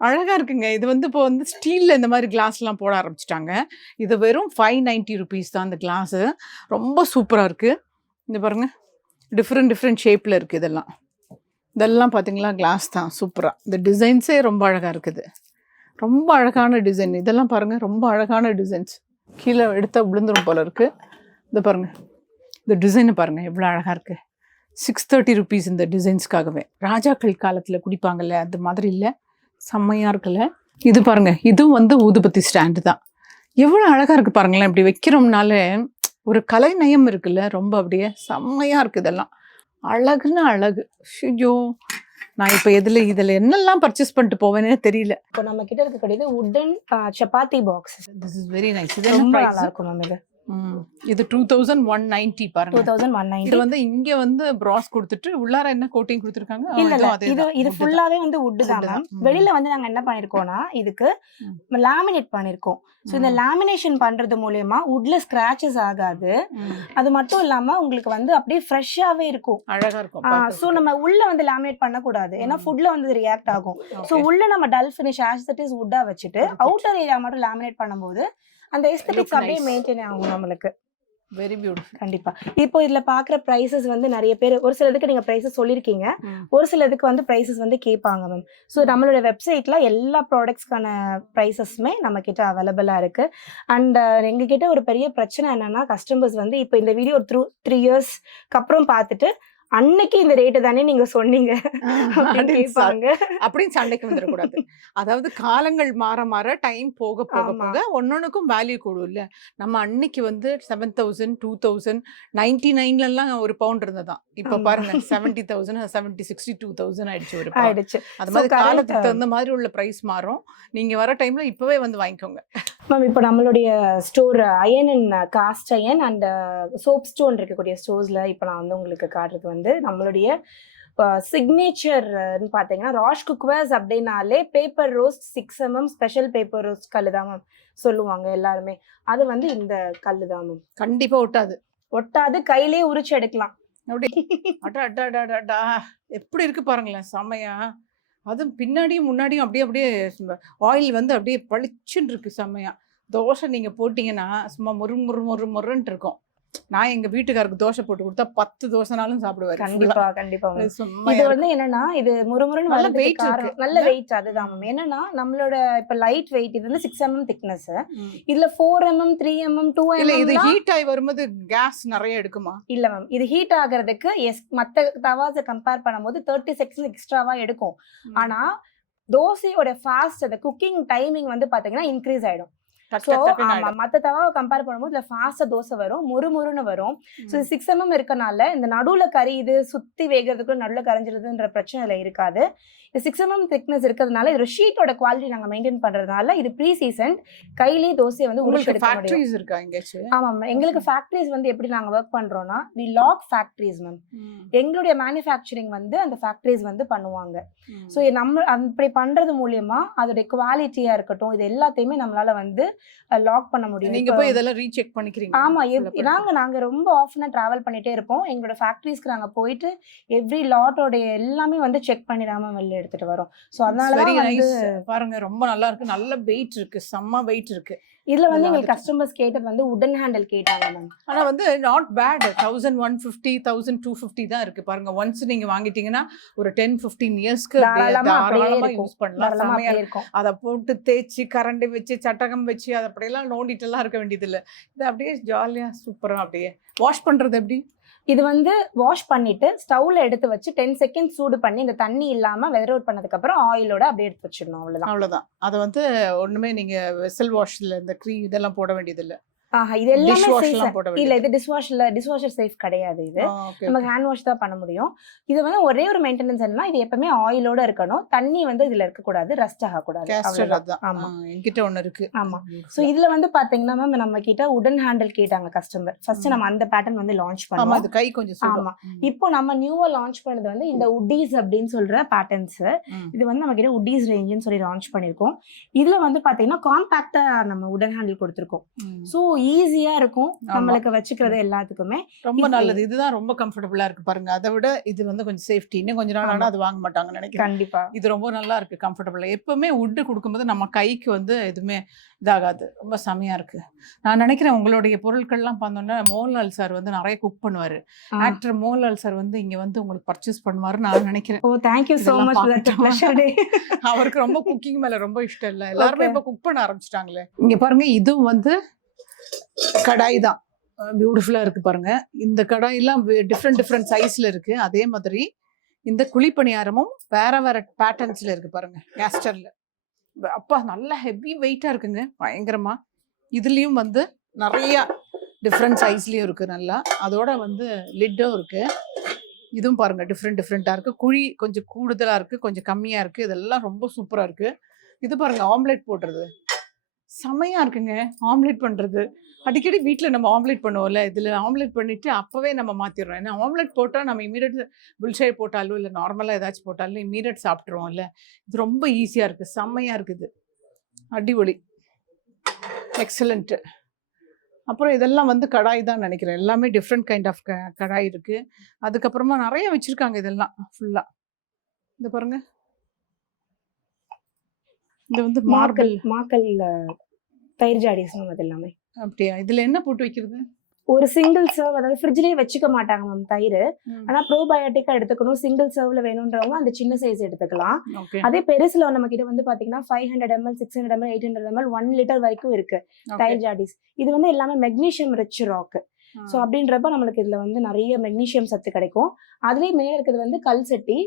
அழகாக இருக்குங்க. இது வந்து இப்போ வந்து ஸ்டீலில் இந்த மாதிரி கிளாஸ்லாம் போட ஆரம்பிச்சிட்டாங்க. இது வெறும் 590 ருபீஸ் தான் அந்த கிளாஸு. ரொம்ப சூப்பராக இருக்குது. இந்த பாருங்கள், டிஃப்ரெண்ட் ஷேப்பில் இருக்குது. இதெல்லாம் பார்த்தீங்களா கிளாஸ் தான். சூப்பராக இந்த டிசைன்ஸே ரொம்ப அழகாக இருக்குது. ரொம்ப அழகான டிசைன். இதெல்லாம் பாருங்கள், ரொம்ப அழகான டிசைன்ஸ். கீழே எடுத்தால் விழுந்துரும் போல இருக்குது. இதை பாருங்கள், இந்த டிசைனை பாருங்கள் எவ்வளோ அழகாக இருக்குது. 630 ருபீஸ் இந்த டிசைன்ஸ்க்காகவே. ராஜாக்கள் காலத்தில் குடிப்பாங்கல்ல அது மாதிரி இல்லை, செம்மையாக இருக்குல்ல. இது பாருங்கள், இதுவும் வந்து ஊதுபத்தி ஸ்டாண்டு தான். எவ்வளோ அழகாக இருக்குது பாருங்களேன். இப்படி வைக்கிறோம்னாலே ஒரு கலை நயம் இருக்குல்ல, ரொம்ப அப்படியே செம்மையாக இருக்குது. இதெல்லாம் அழகுன்னு அழகு. ஐயோ நான் இப்போ இதில் என்னெல்லாம் பர்ச்சேஸ் பண்ணிட்டு போவேனே தெரியல. இப்போ நம்ம கிட்ட இருக்கக்கூடியது வுடன் chapati box. This is very nice. இது ரொம்ப நல்லா இருக்கும் மேம். இது 2190 பாருங்க. 2190. இது வந்து இங்க வந்து பிராஸ் கொடுத்துட்டு உள்ளார என்ன கோட்டிங் கொடுத்திருக்காங்க. இல்ல இது ஃபுல்லாவே வந்து வுட் தான் மேம். வெளியில வந்து நாங்க என்ன பண்ணிருக்கோம்னா இதுக்கு லாமினேட் பண்ணிருக்கோம். சோ இந்த லாமினேஷன் பண்றது மூலமா வுட்ல ஸ்கிராச்சஸ் ஆகாது. அது மட்டும் இல்லாம உங்களுக்கு வந்து அப்படியே ஃப்ரெஷ்ஷாவே இருக்கும், அழகா இருக்கும். சோ நம்ம உள்ள வந்து லாமினேட் பண்ண கூடாது, ஏன்னா ஃபுட்ல வந்து ரியாக்ட் ஆகும். சோ உள்ள நம்ம dull finish as it is வுட்டா வச்சுட்டு அவுட்டர் ஏரியா மட்டும் லாமினேட் பண்ணும்போது அந்த எஸ்தெட்டிக்ஸ் அப்படியே மெயின்டைன் ஆகும் நம்மளுக்கு. Very beautiful. கண்டிப்பா. இப்போ இதுல பாக்குற பிரைசஸ் வந்து நிறைய பேர் ஒரு சிலதுக்கு நீங்க பிரைசஸ் சொல்லிருக்கீங்க, ஒரு சிலதுக்கு வந்து பிரைசஸ் வந்து கேட்பாங்க மேம். ஸோ நம்மளோட வெப்சைட்ல எல்லா ப்ராடக்ட்ஸ்க்கான பிரைசஸ்மே நம்ம கிட்ட அவைலபிளா இருக்கு. அண்ட் எங்க கிட்ட ஒரு பெரிய பிரச்சனை என்னன்னா, கஸ்டமர்ஸ் வந்து இப்போ இந்த வீடியோ 3 இயர்ஸ்க்கு அப்புறம் பார்த்துட்டு அன்னைக்கு இந்த ரேட்டு தானே நீங்க சொன்னீங்க அப்படின்னு சண்டைக்கு வந்துடக்கூடாது. அதாவது காலங்கள் மாற மாற டைம் போக போக ஒன்னொன்னுக்கும் வேல்யூ கூடும் இல்ல. நம்ம அன்னைக்கு வந்து 7000 2099 ஒரு பவுண்ட் இருந்ததான். இப்ப பாருங்க 70,000 70 62,000 ஆயிடுச்சு ஒரு ஆயிடுச்சு. அது மாதிரி காலத்துக்கு தகுந்த மாதிரி உள்ள பிரைஸ் மாறும். நீங்க வர டைம்ல இப்பவே வந்து வாங்கிக்கோங்க மேம். இப்போ நம்மளுடைய store iron and cast iron and soap stone இருக்கக்கூடிய ஸ்டோர்ஸ்ல இப்போ நான் வந்து உங்களுக்கு காட்டுறது வந்து நம்மளுடைய சிக்னேச்சர்னு பார்த்தீங்கன்னா ராஷ் குக்வேர்ஸ் அப்படின்னாலே paper roast 6mm special paper roast கல்லு தான் மேம் சொல்லுவாங்க எல்லாருமே. அது வந்து இந்த கல்லு தான் மேம். கண்டிப்பா ஒட்டாது, கையிலே உரிச்சு எடுக்கலாம். அப்படி எப்படி இருக்கு பாருங்களேன், செமையா. அதுவும் பின்னாடியும் முன்னாடியும் அப்படியே ஆயில் வந்து அப்படியே பளிச்சுன்னு இருக்கு செம்மையா. தோசை நீங்க போட்டீங்கன்னா சும்மா முருன்னு இருக்கும். நான் எங்க வீட்டுக்காருக்கு தோசை போட்டு கொடுத்தா 10 தோசைனாலும் சாப்பிடுவாரு. கண்டிப்பா. இது வந்து என்னன்னா இது முறுமுறுன்னு நல்ல வெயிட். அதுதான் மேம். என்னன்னா நம்மளோட இப்ப லைட் வெயிட் இது வந்து 6mm திக்னஸ். இதுல 4mm 3mm 2mm. இது ஹீட் ஆகி வரும்போது கேஸ் நிறைய எடுக்குமா? இல்ல மேம், இது ஹீட் ஆகுறதுக்கு மத்த தவாஸை கம்பேர் பண்ணும்போது 30 செகண்ட்ஸ் எக்ஸ்ட்ராவா எடுக்கும். ஆனா தோசையோட ஃபாஸ்ட் அந்த குக்கிங் டைமிங் வந்து பாத்தீங்கன்னா இன்க்ரீஸ் ஆயிடும். டக் ஸோ டக் டக்குன்னு ஆமா ஆயிடும். மத்த தவாவை கம்பேர் பண்ணும்போது இதுல ஃபாஸ்டா தோசை வரும், மொறுமொறுன்னு வரும். ஸோ 6 mm இருக்கனால இந்த நடுவுல கரியுது, சுத்தி வேகறதுக்குள்ள நடுவுல கரைஞ்சிருதுன்ற பிரச்சனை இதுல இருக்காது. இது 6 mm திக்னஸ் இருக்கிறதுனால இது ஷீட்டோட குவாலிட்டி நாங்க மெயின்டைன் பண்றதுனால இது ப்ரீ சீசன் கையிலேயே தோசையை வந்து உரிச்சு உங்களுக்கு எடுக்க முடியும். ஃபேக்டரிஸ் இருக்கா எங்கேயாச்சும்? ஆமா எங்களுக்கு ஃபேக்டரிஸ் வந்து எப்படி நாங்க ஒர்க் பண்றோம்னா வி லாக் ஃபேக்டரிஸ் மேம். எங்களுடைய மேனுஃபேக்சரிங் வந்து அந்த ஃபேக்டரிஸ் வந்து பண்ணுவாங்க. ஸோ நம்ம அப்படி பண்றது மூலியமா அதோட குவாலிட்டியா இருக்கட்டும் இது எல்லாத்தையுமே நம்மளால வந்து லாக் பண்ண முடியும். நீங்க போய் இதெல்லாம் ரீசெக் பண்ணிக்கிறீங்க? ஆமா நாங்க ரொம்ப ஆஃபனா டிராவல் பண்ணிட்டே இருப்போம். எங்களோட ஃபேக்டரிஸ்க்கு நாங்க போயிட்டு எவ்ரி லாட்டோட எல்லாமே வந்து செக் பண்ணி தான் வெளில எடுத்துட்டு வரோம். ஸோ அதனால வெரி தான் வந்து நைஸ். பாருங்க ரொம்ப நல்லா இருக்கு, நல்ல வெயிட் இருக்கு, செம்ம வெயிட் இருக்கு. இதுல வந்து எங்களுக்கு கஸ்டமர்ஸ் கேட்டது வந்து உடன் ஹேண்டில் கேட்டாங்க மேம். ஆனா வந்து நாட் பேட். 1150 1250 தான் இருக்கு பாருங்க. ஒன்ஸ் நீங்க வாங்கிட்டீங்கன்னா ஒரு 10-15 இயர்ஸ்க்கு தாராளமா அப்படியே தாராளமா இருக்கும். யூஸ் பண்ணலாம். தாராளமா செமையா அப்படியே இருக்கும். அதை போட்டு தேய்ச்சி கரண்டி வச்சு சட்டகம் வச்சு அதை அப்படியெல்லாம் நோண்டிட்டு எல்லாம் இருக்க வேண்டியது இல்லை. இது அப்படியே ஜாலியா சூப்பரா அப்படியே வாஷ் பண்றது எப்படி? இது வந்து வாஷ் பண்ணிட்டு ஸ்டவ்ல எடுத்து வச்சு 10 செகண்ட் சூடு பண்ணி இந்த தண்ணி இல்லாம வெதர் அவுட் பண்ணதுக்கு அப்புறம் ஆயிலோட அப்படியே எடுத்து வச்சிடணும். அவ்வளவுதான். அவ்வளவுதான். அதை வந்து ஒண்ணுமே நீங்க வெசல் வாஷ்ல இந்த க்ரீம் இதெல்லாம் போட வேண்டியது இல்லை. இது எல்லாமே Dishwash safe. எல்லாம் போட இல்ல வேண்டியது. இது டிஷ்வாஷர் சேஃப் கிடையாது. இது ஓகே நமக்கு ஹேண்ட் வாஷ் தான் பண்ண முடியும். இது வந்து ஒரே ஒரு மெயின்டெனன்ஸ் என்னன்னா இது எப்பவுமே ஆயிலோட இருக்கணும். தண்ணி வந்து இதுல இருக்க கூடாது, ரஸ்ட் ஆக கூடாது. கேஸ்டர் அவ்வளவுதான். அதான். ஆமா என்கிட்ட ஒண்ணு இருக்கு. ஆமா. சோ இதுல வந்து பாத்தீங்கன்னா மேம் நம்ம கிட்ட உடன் ஹேண்டில் கேட்டாங்க கஸ்டமர். ஃபர்ஸ்ட் நம்ம அந்த பேட்டர்ன் வந்து லான்ச் ஆமா பண்ணோம். இது கை கொஞ்சம் சுடும். ஆமா. இப்போ நம்ம நியூவா லான்ச் பண்ணது வந்து இந்த உட்டீஸ் அப்படின்னு சொல்ற பேட்டர்ன்ஸ். இது வந்து நம்ம கிட்ட உட்டீஸ் ரேஞ்சுன்னு சொல்லி லான்ச் பண்ணிருக்கோம். இதுல வந்து பாத்தீங்கன்னா காம்பாக்டா நம்ம உடன் ஹேண்டில் கொடுத்திருக்கோம். சோ ஈஸியா இருக்கும் நம்மளுக்கு வச்சுக்கிறது எல்லாத்துக்குமே. ரொம்ப நல்லது. இதுதான் ரொம்ப கம்ஃபர்டபுளா இருக்கு பாருங்க. அதை விட இது வந்து கொஞ்சம் சேஃப்டி. இன்னும் கொஞ்ச நாள் ஆனா அது வாங்க மாட்டாங்கன்னு நினைக்கிறேன். கண்டிப்பா இது ரொம்ப நல்லா இருக்கு, கம்ஃபர்டபுளா. எப்பவுமே வுட் கொடுக்கும்போது நம்ம கைக்கு வந்து எதுவுமே இதாகாது. ரொம்ப செமையா இருக்கு. நான் நினைக்கிறேன் உங்களுடைய பொருட்கள்லாம் பார்த்தோன்னா மோகன்லால் சார் வந்து நிறைய குக் பண்ணுவாரு. ஆக்டர் மோகன்லால் சார் வந்து இங்க வந்து உங்களுக்கு பர்ச்சேஸ் பண்ணுவாரு நான் நினைக்கிறேன். ஓ thank you so much for that pleasure day. அவருக்கு ரொம்ப குக்கிங் மேல ரொம்ப இஷ்டம் இல்லை. எல்லாருமே இப்ப குக் பண்ண ஆரம்பிச்சிட்டாங்களே. இங்க பாருங்க இதுவும் வந்து கடாய் தான். பியூட்டிஃபுல்லா இருக்கு பாருங்க. இந்த கடாயெல்லாம் டிஃப்ரெண்ட் சைஸ்ல இருக்கு. அதே மாதிரி இந்த குழிப்பணியாரமும் வேற வேற பேட்டர்ன்ஸ்ல இருக்கு பாருங்க. கேஸ்டர்ல அப்பா நல்ல ஹெவி வெயிட்டா இருக்குங்க, பயங்கரமா. இதுலயும் வந்து நிறைய டிஃப்ரெண்ட் சைஸ்லயும் இருக்கு நல்லா. அதோட வந்து லிட்டும் இருக்கு. இதுவும் பாருங்க டிஃப்ரெண்டா இருக்கு. குழி கொஞ்சம் கூடுதலா இருக்கு, கொஞ்சம் கம்மியா இருக்கு. இதெல்லாம் ரொம்ப சூப்பரா இருக்கு. இது பாருங்க ஆம்லெட் போடுறது செமையா இருக்குங்க. ஆம்லெட் பண்றது அடிக்கடி வீட்டில் நம்ம ஆம்லெட் பண்ணுவோம்ல, இதில் ஆம்லெட் பண்ணிட்டு அப்போவே நம்ம மாற்றிடுறோம். ஏன்னா ஆம்லெட் போட்டால் நம்ம இமீடியட் புல்ஷை போட்டாலும் இல்லை நார்மலாக ஏதாச்சும் போட்டாலும் இமீடியட் சாப்பிட்ருவோம்ல. இது ரொம்ப ஈஸியாக இருக்குது, செம்மையாக இருக்குது, அடிபொலி, எக்ஸலண்ட்டு. அப்புறம் இதெல்லாம் வந்து கடாய் தான் நினைக்கிறேன். எல்லாமே டிஃப்ரெண்ட் கைண்ட் ஆஃப் கடாய் இருக்குது. அதுக்கப்புறமா நிறைய வச்சுருக்காங்க இதெல்லாம் ஃபுல்லாக. இந்த பாருங்க, இது வந்து மார்க்கல் தயிர் ஜாடிஸ் அது எல்லாமே. அப்படியா? இதுல என்ன போட்டு வைக்கிறது? ஒரு சிங்கிள் சர்வ், அதாவது ஃப்ரிட்ஜ்லயே வச்சுக்க மாட்டாங்க மேம் தயிர். ஆனா ப்ரோபயோட்டிக்கா எடுத்துக்கணும், சிங்கிள் சர்வ்ல வேணும்ன்றவங்க அந்த சின்ன சைஸ் எடுத்துக்கலாம். அதே பெருசுல நம்ம கிட்ட வந்து பாத்தீங்கன்னா 500 ml 600 ml 800 ml 1 லிட்டர் வரைக்கும் இருக்கு தயிர் ஜாடிஸ். இது வந்து எல்லாமே மெக்னீசியம் ரிச் ராக். ஸோ அப்படின்றப்ப நம்மளுக்கு இதுல வந்து நிறைய மெக்னீசியம் சத்து கிடைக்கும். அதுலயே மேல இருக்கிறது வந்து கல் சட்டி,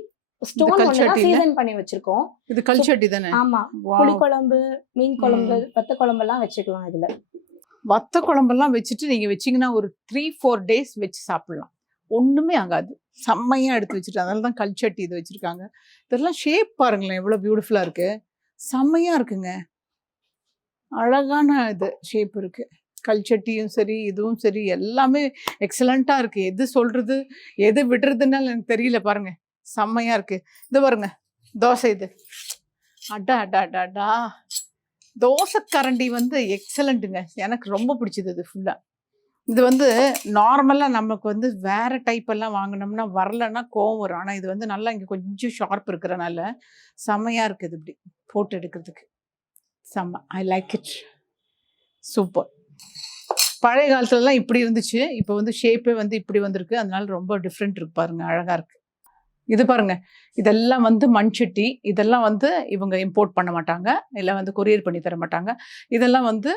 ஸ்டோன் சீசன் பண்ணி வச்சிருக்கோம். இது கல் சட்டி தானே? ஆமா. புளிக்குழம்பு, மீன் குழம்பு, வத்த குழம்பு எல்லாம் வச்சுக்கலாம். இதுல வத்த குழம்பெல்லாம் வச்சுட்டு நீங்க வச்சீங்கன்னா ஒரு 3-4 days வச்சு சாப்பிடலாம், ஒண்ணுமே ஆகாது. செம்மையா எடுத்து வச்சுட்டு, அதனால தான் கல் சட்டி இது வச்சிருக்காங்க. இதெல்லாம் ஷேப் பாருங்களேன் எவ்வளவு பியூட்டிஃபுல்லா இருக்கு, செம்மையா இருக்குங்க. அழகான இது ஷேப் இருக்கு. கல் சட்டியும் சரி இதுவும் சரி எல்லாமே எக்ஸலண்டா இருக்கு. எது சொல்றது எது விடுறதுன்னு எனக்கு தெரியல. பாருங்க செம்மையா இருக்கு. இது பாருங்க தோசை, இது அடா அடா அடா அடா தோசை கரண்டி வந்து எக்ஸலண்ட்டுங்க. எனக்கு ரொம்ப பிடிச்சது இது ஃபுல்லா. இது வந்து நார்மலா நமக்கு வந்து வேற டைப் எல்லாம் வாங்கினோம்னா வரலன்னா கோவம் வரும். ஆனா இது வந்து நல்லா இங்க கொஞ்சம் ஷார்ப் இருக்கிறனால செம்மையா இருக்குது. இப்படி போட்டு எடுக்கிறதுக்கு செம்ம. I like it, super. பழைய காலத்துலலாம் இப்படி இருந்துச்சு, இப்போ வந்து ஷேப்பே வந்து இப்படி வந்திருக்கு. அதனால ரொம்ப டிஃப்ரெண்ட் இருக்கு பாருங்க, அழகா இருக்கு. இது பாருங்க, இதெல்லாம் வந்து மண் சட்டி. இதெல்லாம் வந்து இவங்க இம்போர்ட் பண்ண மாட்டாங்க, இல்லை வந்து கொரியர் பண்ணி தர மாட்டாங்க. இதெல்லாம் வந்து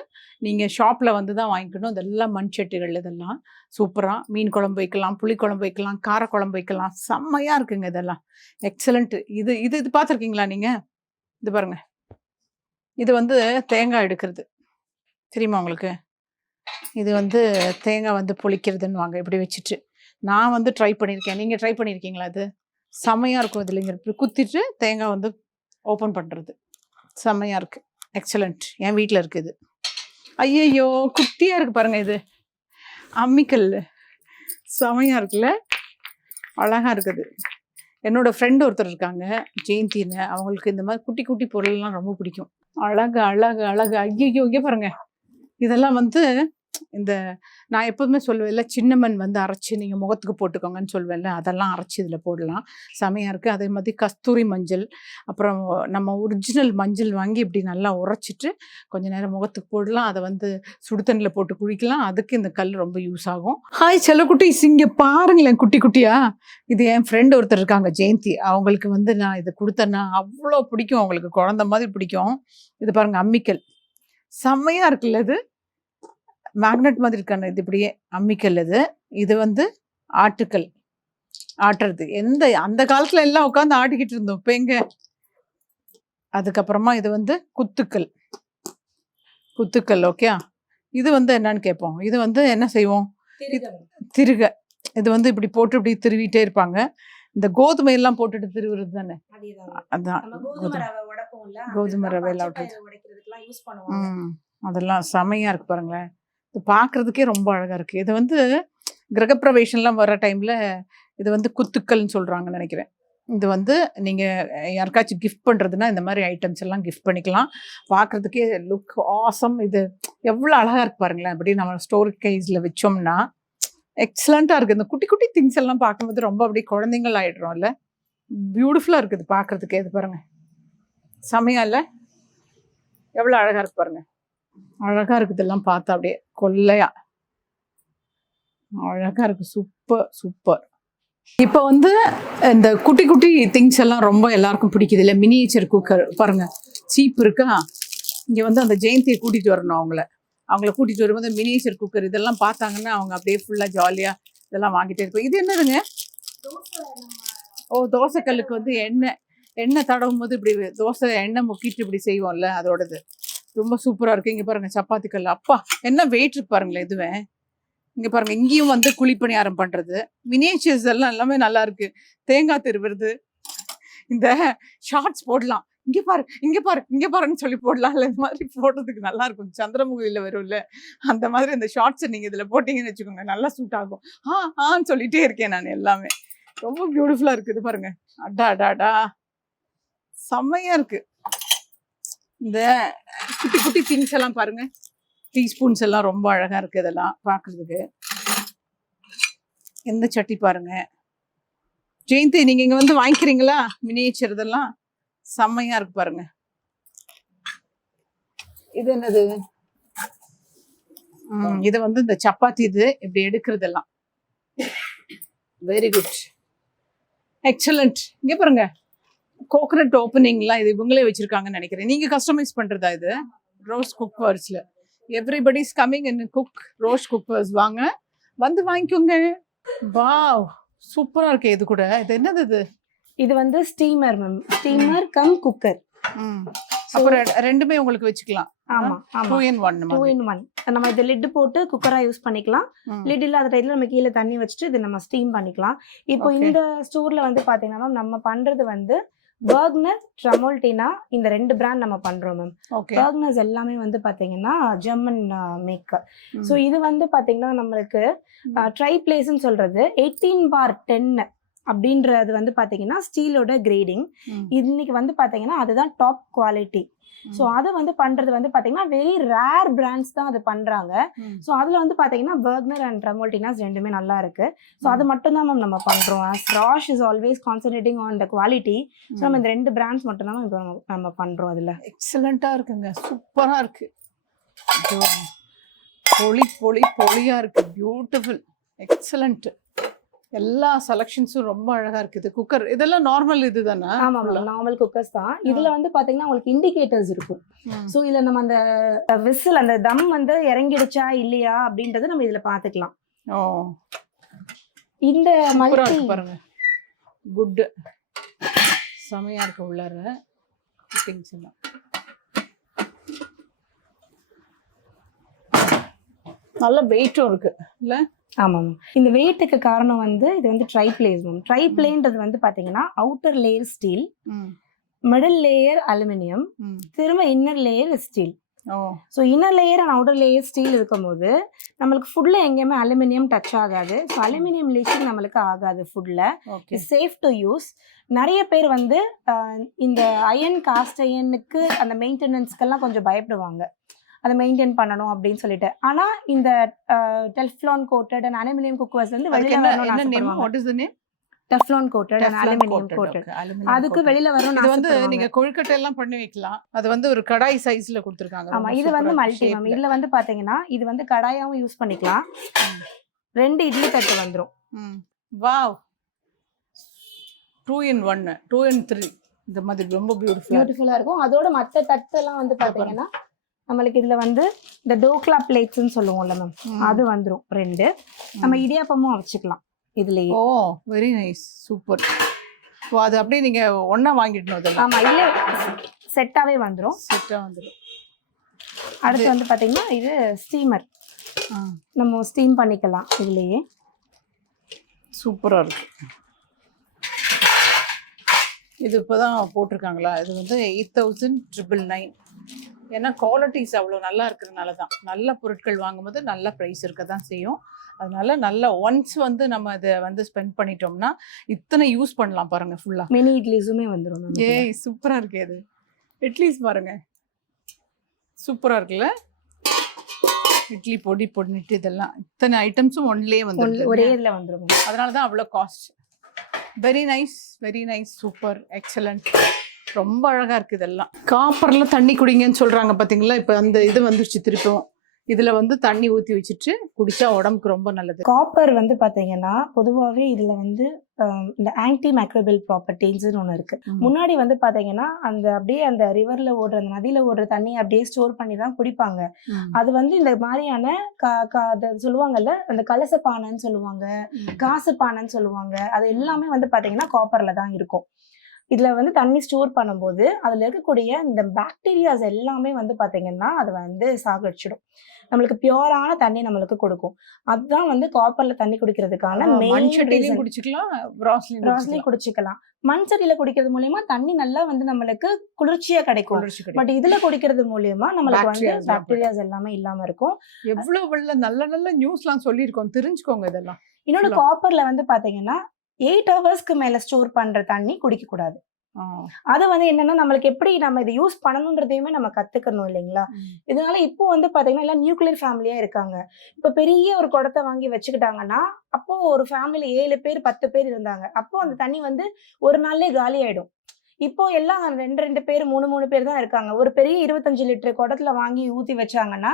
நீங்கள் ஷாப்பில் வந்து தான் வாங்கிக்கணும். இதெல்லாம் மண் சட்டிகள். இதெல்லாம் சூப்பராக மீன் குழம்பு வைக்கலாம், புளி குழம்பு வைக்கலாம், காரக்குழம்பு வைக்கலாம். செம்மையாக இருக்குங்க இதெல்லாம், எக்ஸலண்ட்டு. இது இது இது பார்த்துருக்கீங்களா நீங்கள்? இது பாருங்க, இது வந்து தேங்காய் எடுக்கிறது. தெரியுமா உங்களுக்கு? இது வந்து தேங்காய் வந்து பொளிக்கிறதுன்னு வாங்க இப்படி வச்சுட்டு. நான் வந்து ட்ரை பண்ணியிருக்கேன். நீங்கள் ட்ரை பண்ணியிருக்கீங்களா அது? செம்மையாக இருக்கும். இதில் இங்கே இப்படி குத்திட்டு தேங்காய் வந்து ஓப்பன் பண்ணுறது செம்மையாக இருக்குது. எக்ஸலண்ட். என் வீட்டில் இருக்குது. ஐயையோ குட்டியாக இருக்குது பாருங்கள். இது அம்மிக்கல் செம்மையாக இருக்குல்ல, அழகாக இருக்குது. என்னோடய ஃப்ரெண்டு ஒருத்தர் இருக்காங்க ஜெயந்தின்னு, அவங்களுக்கு இந்த மாதிரி குட்டி குட்டி பொருள்லாம் ரொம்ப பிடிக்கும். அழகு அழகு அழகு. ஐயோ இங்கே பாருங்கள். இதெல்லாம் வந்து இந்த நான் எப்போதுமே சொல்லுவேன்ல, சின்னமண் வந்து அரைச்சி நீங்கள் முகத்துக்கு போட்டுக்கோங்கன்னு சொல்லுவேன்ல, அதெல்லாம் அரைச்சி இதில் போடலாம். செமையாக இருக்குது. அதே மாதிரி கஸ்தூரி மஞ்சள், அப்புறம் நம்ம ஒரிஜினல் மஞ்சள் வாங்கி இப்படி நல்லா உரைச்சிட்டு கொஞ்சம் நேரம் முகத்துக்கு போடலாம். அதை வந்து சுடு தண்ணியில் போட்டு குளிக்கலாம். அதுக்கு இந்த கல் ரொம்ப யூஸ் ஆகும். ஹாய் செல்லக்குட்டீஸ், இங்கே பாருங்களேன் குட்டி குட்டியா. இது என் ஃப்ரெண்டு ஒருத்தர் இருக்காங்க ஜெயந்தி, அவங்களுக்கு வந்து நான் இதை கொடுத்தேன்னா அவ்வளோ பிடிக்கும். அவங்களுக்கு குழந்த மாதிரி பிடிக்கும். இது பாருங்கள் அம்மிக்கல் செம்மையாக இருக்குல்ல. இது மேக்னெட் மாதிரி இருக்கான. இது இப்படியே அம்மிக்கல். இது வந்து ஆட்டுக்கல், ஆட்டுறது. அந்த காலத்துல எல்லாம் உட்காந்து ஆட்டிக்கிட்டு இருந்தோம். இப்போ எங்க? அதுக்கப்புறமா இது வந்து குத்துக்கல். ஓகே. இது வந்து என்னன்னு கேட்போம். இது வந்து என்ன செய்வோம்? திருக. இது வந்து இப்படி போட்டு இப்படி திருவிட்டே இருப்பாங்க. இந்த கோதுமை எல்லாம் போட்டுட்டு திருவுறது தானே. அதான் கோதுமை ரவையெல்லாம் அதெல்லாம் செமையா இருக்கு பாருங்களேன். இது பார்க்குறதுக்கே ரொம்ப அழகாக இருக்குது. இது வந்து கிரகப்பிரவேசம்லாம் வர டைமில் இது வந்து குத்துக்கல்னு சொல்கிறாங்கன்னு நினைக்கிறேன். இது வந்து நீங்கள் யாருக்காச்சும் கிஃப்ட் பண்ணுறதுன்னா இந்த மாதிரி ஐட்டம்ஸ் எல்லாம் கிஃப்ட் பண்ணிக்கலாம். பார்க்குறதுக்கே லுக் ஆசம். இது எவ்வளோ அழகாக இருக்குது பாருங்களேன். அப்படி நம்ம ஸ்டோரேஜ் கேஸில் வச்சோம்னா எக்ஸலண்ட்டாக இருக்குது. இந்த குட்டி குட்டி திங்ஸ் எல்லாம் பார்க்கும்போது ரொம்ப அப்படியே குழந்தைங்கள் ஆகிடுறோம்ல. பியூட்டிஃபுல்லாக இருக்குது பார்க்குறதுக்கே. இது பாருங்கள் செமையா இல்லை? எவ்வளோ அழகாக இருக்கு பாருங்கள். அழகா இருக்குது. எல்லாம் பார்த்தா அப்படியே கொள்ளையா அழகா இருக்கு. Super super. இப்போ வந்து இந்த குட்டி குட்டி திங்ஸ் எல்லாம் ரொம்ப எல்லாருக்கும் பிடிக்குது இல்லை? மினியேச்சர் குக்கர் பாருங்க, சீப் இருக்கா. இங்கே வந்து அந்த ஜெயந்தியை கூட்டிகிட்டு வரணும். அவங்கள கூட்டிகிட்டு வரும்போது மினியேச்சர் குக்கர் இதெல்லாம் பார்த்தாங்கன்னா அவங்க அப்படியே ஃபுல்லாக ஜாலியாக இதெல்லாம் வாங்கிட்டே இருக்கும். இது என்னதுங்க? ஓ, தோசைக்கல்லுக்கு வந்து எண்ணெய் தடவும் போது இப்படி தோசை எண்ணெய் முக்கிட்டு இப்படி செய்வோம்ல, அதோடது. ரொம்ப சூப்பராக இருக்குது. இங்கே பாருங்கள் சப்பாத்தி கல். அப்பா என்ன வெயிட் இருக்கு பாருங்களேன். இதுவே இங்கே பாருங்கள். இங்கேயும் வந்து குழிப்பணியாரம் பண்ணுறது மினியேச்சர்ஸ் எல்லாம் எல்லாமே நல்லா இருக்குது. தேங்காய் திருவுறது. இந்த ஷார்ட்ஸ் போடலாம். இங்கே பாரு இங்கே பாரு இங்கே பாருன்னு சொல்லி போடலாம். இல்லை இந்த மாதிரி போடுறதுக்கு நல்லா இருக்கும். சந்திரமுகியில் வரும்ல, அந்த மாதிரி இந்த ஷார்ட்ஸை நீங்கள் இதில் போட்டிங்கன்னு வச்சுக்கோங்க, நல்லா சூட் ஆகும். ஆன்னு சொல்லிகிட்டே இருக்கேன் நான். எல்லாமே ரொம்ப பியூட்டிஃபுல்லாக இருக்குது பாருங்கள். அடா அடாடா செம்மையாக இருக்குது. இந்த குட்டி குட்டி திங்ஸ் எல்லாம் பாருங்க. டீஸ்பூன்ஸ் எல்லாம் ரொம்ப அழகா இருக்கு. இதெல்லாம் பார்க்கறதுக்கு. எந்த சட்டி பாருங்க. ஜெயந்தி, நீங்க இங்க வந்து வாங்கிக்கிறீங்களா? மினியேச்சர் இதெல்லாம் செம்மையா இருக்கு பாருங்க. இது என்னது? இது வந்து இந்த சப்பாத்தி இது இப்படி எடுக்கிறதெல்லாம். Very good, excellent. இங்க பாருங்க கோகனட் ஓப்பனிங்லாம் இது இவங்களே வச்சிருக்காங்கன்னு நினைக்கிறேன். நீங்க கஸ்டமைஸ் பண்றதா இது? ரோஸ் குக்வர்ஸ்ல everybody is coming in cook Rose cookwares. வாங்க வந்து வாங்கிக்கோங்க. வாவ் சூப்பரா இருக்கு. இது கூட இது என்னது? இது வந்து steamer ma'am. Steamer come cooker. அப்புறம் ரெண்டுமே உங்களுக்கு வச்சுக்கலாம். ஆமா ஆமா, 2 in 1. 2 in 1. நம்ம இத லிட் போட்டு குக்கரா யூஸ் பண்ணிக்கலாம். லிட் இல்லாத டைம்ல நம்ம கீழே தண்ணி வச்சுட்டு இத நம்ம ஸ்டீம் பண்ணிக்கலாம். இப்போ இந்த ஸ்டோர்ல வந்து பாத்தீங்கன்னா மேம் நம்ம பண்றது வந்து பர்க்னர், ட்ரமோல்டினா இந்த 2 பிராண்ட் நம்ம பண்றோம் மேம். பர்க்னர்ஸ் எல்லாமே வந்து பாத்தீங்கன்னா ஜெர்மன் மேக்கர். ஸோ இது வந்து பாத்தீங்கன்னா நம்மளுக்கு ட்ரை பிளேஸ்ன்னு சொல்றது 18/10 அப்படின்றது வந்து பாத்தீங்கன்னா ஸ்டீலோட கிரேடிங். இன்னைக்கு வந்து பாத்தீங்கன்னா அதுதான் டாப் குவாலிட்டி. ஸோ அதை வந்து பண்றது வந்து பாத்தீங்கன்னா வெரி ரேர் பிராண்ட்ஸ் தான் அது பண்றாங்க. ஸோ அதுல வந்து பாத்தீங்கன்னா பர்க்னர் அண்ட் ட்ரமோல்டினாஸ் ரெண்டுமே நல்லா இருக்கு. ஸோ அது மட்டும் தான் மேம் நம்ம பண்றோம். Rash is always concentrating on the quality. So நம்ம இந்த 2 பிராண்ட்ஸ் மட்டும் தான் இப்போ நம்ம பண்றோம். அதுல எக்ஸலண்டா இருக்குங்க, சூப்பரா இருக்கு. பொலியா இருக்கு. Beautiful, excellent. எல்லா செலக்ஷன்ஸும் ரொம்ப அழகா இருக்குது. குக்கர் இதெல்லாம் நார்மல் இதுதானே? ஆமா, நார்மல் குக்கர்ஸ் தான். இதுல வந்து பாத்தீங்கன்னா உங்களுக்கு இண்டிகேட்டர்ஸ் இருக்கும். சோ இதுல நம்ம அந்த விசில் அந்த தம் வந்து இறங்கிடுச்சா இல்லையா அப்படின்றது நம்ம இதுல பாத்துக்கலாம். ஓ, இந்த மல்டி பாருங்க, குட் செமையா இருக்கு. உள்ளார திங்ஸ் எல்லாம் நல்ல வெயிட்டும் இருக்கு இல்ல? ஆமாம். இந்த வெயிட்டுக்கு காரணம் வந்து இது வந்து ட்ரைப்ளேஸ் மேம். ட்ரைப்ளேன்றது வந்து பாத்தீங்கன்னா outer layer steel, middle layer aluminium, திரும்ப inner layer steel. So inner layer and outer layer steel இருக்கும்போது நம்மளுக்கு ஃபுட்ல எங்கேயுமே அலுமினியம் டச் ஆகாது. ஸோ அலுமினியம் லீச்சிங் நம்மளுக்கு ஆகாது ஃபுட்ல. Safe to use. நிறைய பேர் வந்து இந்த அயன் காஸ்ட் அயனுக்கு அந்த மெயின்டெனன்ஸ்க்கெல்லாம் கொஞ்சம் பயப்படுவாங்க, அதை மெயின்டைன் பண்ணணும் அப்படின்னு சொல்லிட்டு. ஆனா இந்த Teflon coated and aluminium cookers வந்து வெளியில வரணும். Teflon coated and aluminium coated, அதுக்கு வெளியில வரணும். இது வந்து நீங்க கொழுக்கட்டை எல்லாம் பண்ணி வைக்கலாம். அது வந்து ஒரு கடாய் சைஸ்ல கொடுத்திருக்காங்க. ஆமா, இது வந்து மல்டி மேம். இதுல வந்து பாத்தீங்கன்னா இது வந்து கடாயாவும் யூஸ் பண்ணிக்கலாம். 2 இட்லி தட்டு வந்துரும். வாவ், 2 in 1, 2 in 3 இந்த மாதிரி ரொம்ப பியூட்டிஃபுல்லா இருக்கும். அதோட மற்ற தட்டெல்லாம் வந்து பாத்தீங்கன்னா நம்மளுக்கு இதுல வந்து இந்த டோக்லா பிளேட்ஸ்ன்னு சொல்லுவோம்ல மேம், அது வந்துரும் 2. நம்ம இடியாப்பமும் வச்சுக்கலாம் இதுலயே. ஓ வெரி நைஸ், சூப்பர். அது அப்படியே நீங்க ஒண்ணா வாங்கிடணும் அதெல்லாம்? ஆமா, இல்ல செட்டாவே வந்துரும். அடுத்து வந்து பாத்தீங்கன்னா இது ஸ்டீமர், நம்ம ஸ்டீம் பண்ணிக்கலாம் இதுலயே. சூப்பரா இருக்கு. இது இப்போதான் போட்டிருக்காங்களா? இது வந்து 8,999. ஏன்னா குவாலிட்டிஸ் அவ்வளோ நல்லா இருக்கிறதுனால தான். நல்ல பொருட்கள் வாங்கும்போது நல்ல ப்ரைஸ் இருக்க தான் செய்யும். அதனால நல்ல ஒன்ஸ் வந்து நம்ம இதை வந்து ஸ்பெண்ட் பண்ணிட்டோம்னா இத்தனை யூஸ் பண்ணலாம் பாருங்க. ஃபுல்லா மினி இட்லிஸுமே வந்துடும். ஏய் சூப்பரா இருக்கு. இது இட்லிஸ் பாருங்க, சூப்பரா இருக்குல்ல? இட்லி பொடி பொடிட்டு இதெல்லாம் இத்தனை ஐட்டம்ஸும் ஒன்லயே வந்து ஒரே இதில் வந்துடும். அதனால தான் அவ்வளோ cost. Very nice, very nice, super, excellent. ரொம்ப அழகா இருக்கு. இதெல்லாம் காப்பர்ல தண்ணி குடிங்கன்னு சொல்றாங்க பாத்தீங்களா? இப்ப அந்த இது வந்துருச்சு திருப்பவும். இதுல வந்து தண்ணி ஊத்தி வச்சுட்டு குடிச்சா உடம்புக்கு ரொம்ப நல்லது. காப்பர் வந்து பாத்தீங்கன்னா பொதுவாகவே இதுல வந்து இந்த ஆன்டி மைக்ரோபியல் ப்ராப்பர்ட்டிஸ்ன்னு ஒன்று இருக்கு. முன்னாடி வந்து பாத்தீங்கன்னா அந்த அப்படியே அந்த ரிவர்ல ஓடுற அந்த நதியில ஓடுற தண்ணி அப்படியே ஸ்டோர் பண்ணி தான் குடிப்பாங்க. அது வந்து இந்த மாதிரியான சொல்லுவாங்கல்ல, அந்த கலச பானைன்னு சொல்லுவாங்க, காசு பானைன்னு சொல்லுவாங்க, அது எல்லாமே வந்து பாத்தீங்கன்னா காப்பர்ல தான் இருக்கும். இதுல வந்து தண்ணி ஸ்டோர் பண்ணும்போது அதுல இருக்கக்கூடிய இந்த பாக்டீரியாஸ் எல்லாமே வந்து பாத்தீங்கன்னா அதை வந்து சாகடிச்சிடும். நம்மளுக்கு பியூரான தண்ணி நம்மளுக்கு கொடுக்கும். அதுதான் வந்து காப்பர்ல தண்ணி குடிக்கிறதுக்கான குடிச்சிக்கலாம். மண் சட்டியில குடிக்கிறது மூலியமா தண்ணி நல்லா வந்து நம்மளுக்கு குளிர்ச்சியா கிடைக்கும். பட் இதுல குடிக்கிறது மூலியமா நம்மளுக்கு வந்து பாக்டீரியாஸ் எல்லாமே இல்லாம இருக்கும். எவ்வளவு நல்ல நல்ல நியூஸ் எல்லாம் சொல்லியிருக்கோம், தெரிஞ்சுக்கோங்க இதெல்லாம். இன்னொன்னு காப்பர்ல வந்து பாத்தீங்கன்னா 8 ஹவர்ஸ்க்கு மேல ஸ்டோர் பண்ற தண்ணி குடிக்க கூடாது. அது வந்து என்னன்னா நம்மளுக்கு எப்படி நம்ம இதை யூஸ் பண்ணணும்ன்றதையுமே நம்ம கத்துக்கணும் இல்லைங்களா? இதனால இப்போ வந்து பாத்தீங்கன்னா எல்லாம் நியூக்ளியர் ஃபேமிலியா இருக்காங்க. இப்ப பெரிய ஒரு குடத்தை வாங்கி வச்சுக்கிட்டாங்கன்னா அப்போ ஒரு ஃபேமிலி 7 பேர் 10 பேர் இருந்தாங்க. அப்போ அந்த தண்ணி வந்து ஒரு நாள்லயே காலி ஆயிடும். இப்போ எல்லாம் 2 பேர் 3 பேர் தான் இருக்காங்க. ஒரு பெரிய 25 லிட்டர் குடத்துல வாங்கி ஊத்தி வச்சாங்கன்னா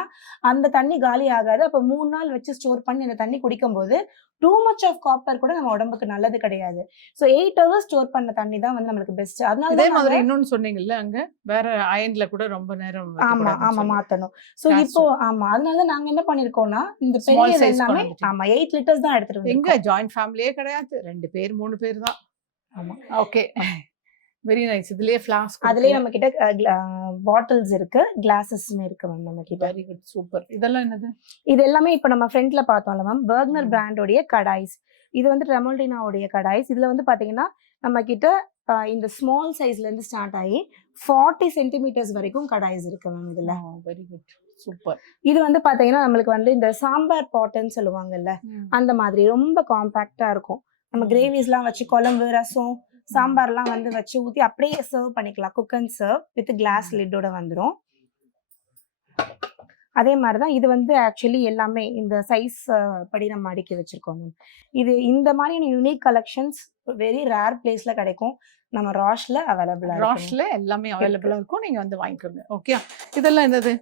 அந்த தண்ணி காலி ஆகாது. அப்ப 3 நாள் வச்சு ஸ்டோர் பண்ணி அந்த தண்ணி குடிக்கும் போது டூ மச் ஆஃப் காப்பர் கூட நம்ம உடம்புக்கு நல்லது கிடையாது. சோ 8 ஹவர்ஸ் ஸ்டோர் பண்ண தண்ணி தான் வந்து நம்மளுக்கு பெஸ்ட். அதனால இதே மாதிரி இன்னொன்னு சொன்னீங்கல்ல, அங்க வேற அயன்ல கூட ரொம்ப நேரம் மாத்தணும். சோ இப்போ அதனால நாங்க என்ன பண்ணிருக்கோம்னா இந்த பெரிய எல்லாமே 8 லிட்டர்ஸ் தான் எடுத்துட்டு வந்தோம். எங்க ஜாயிண்ட் ஃபேமிலியே கிடையாது, 2 பேர் 3 பேர் தான். Okay, very nice. இதுலயே ஃப்ளாஸ்க், அதுலயே நம்ம கிட்ட பாட்டில்ஸ் இருக்கு, கிளாसेसமே இருக்கு மேம் நம்ம கிட்ட. Very good, super. இதெல்லாம் என்னது? இது எல்லாமே இப்ப நம்ம ஃப்ரண்ட்ல பார்த்தோம்ல மேம், பர்க்னர் பிராண்டோடைய கடாய்ஸ். இது வந்து ரெமோல்டினாவுடைய கடாய்ஸ். இதுல வந்து பாத்தீங்கன்னா நம்ம கிட்ட இந்த ஸ்மால் சைஸ்ல இருந்து ஸ்டார்ட் ஆகி 40 சென்டிமீட்டர்ஸ் வரைக்கும் கடாய்ஸ் இருக்கு மேம் இதுல. Very good, super. இது வந்து பாத்தீங்கன்னா நம்மளுக்கு வந்து இந்த சாம்பார் பாட்ன்னு சொல்லுவாங்கல்ல, அந்த மாதிரி ரொம்ப காம்பாக்டா இருக்கும். நம்ம கிரேவிஸ் எல்லாம் வச்சு குழம்பு, ரசம், சாம்பார்லாம் வந்து வச்சு ஊத்தி அப்படியே சர்வ் பண்ணிக்கலாம். Cook and serve with glass லிட்டோட வந்துடும். அதே மாதிரிதான் இது வந்து ஆக்சுவலி எல்லாமே இந்த சைஸ் படி நம்ம அடுக்கி வச்சிருக்கோம். இது இந்த மாதிரியான யூனிக் கலெக்ஷன்ஸ் வெரி ரேர் பிளேஸ்ல கிடைக்கும். நம்ம ராஷ்ல அவைலபிளா, ராஷ்ல எல்லாமே அவைலபிளா இருக்கும். நீங்க வந்து வாங்கிக்கோங்க. ஓகே, இதெல்லாம் என்னது?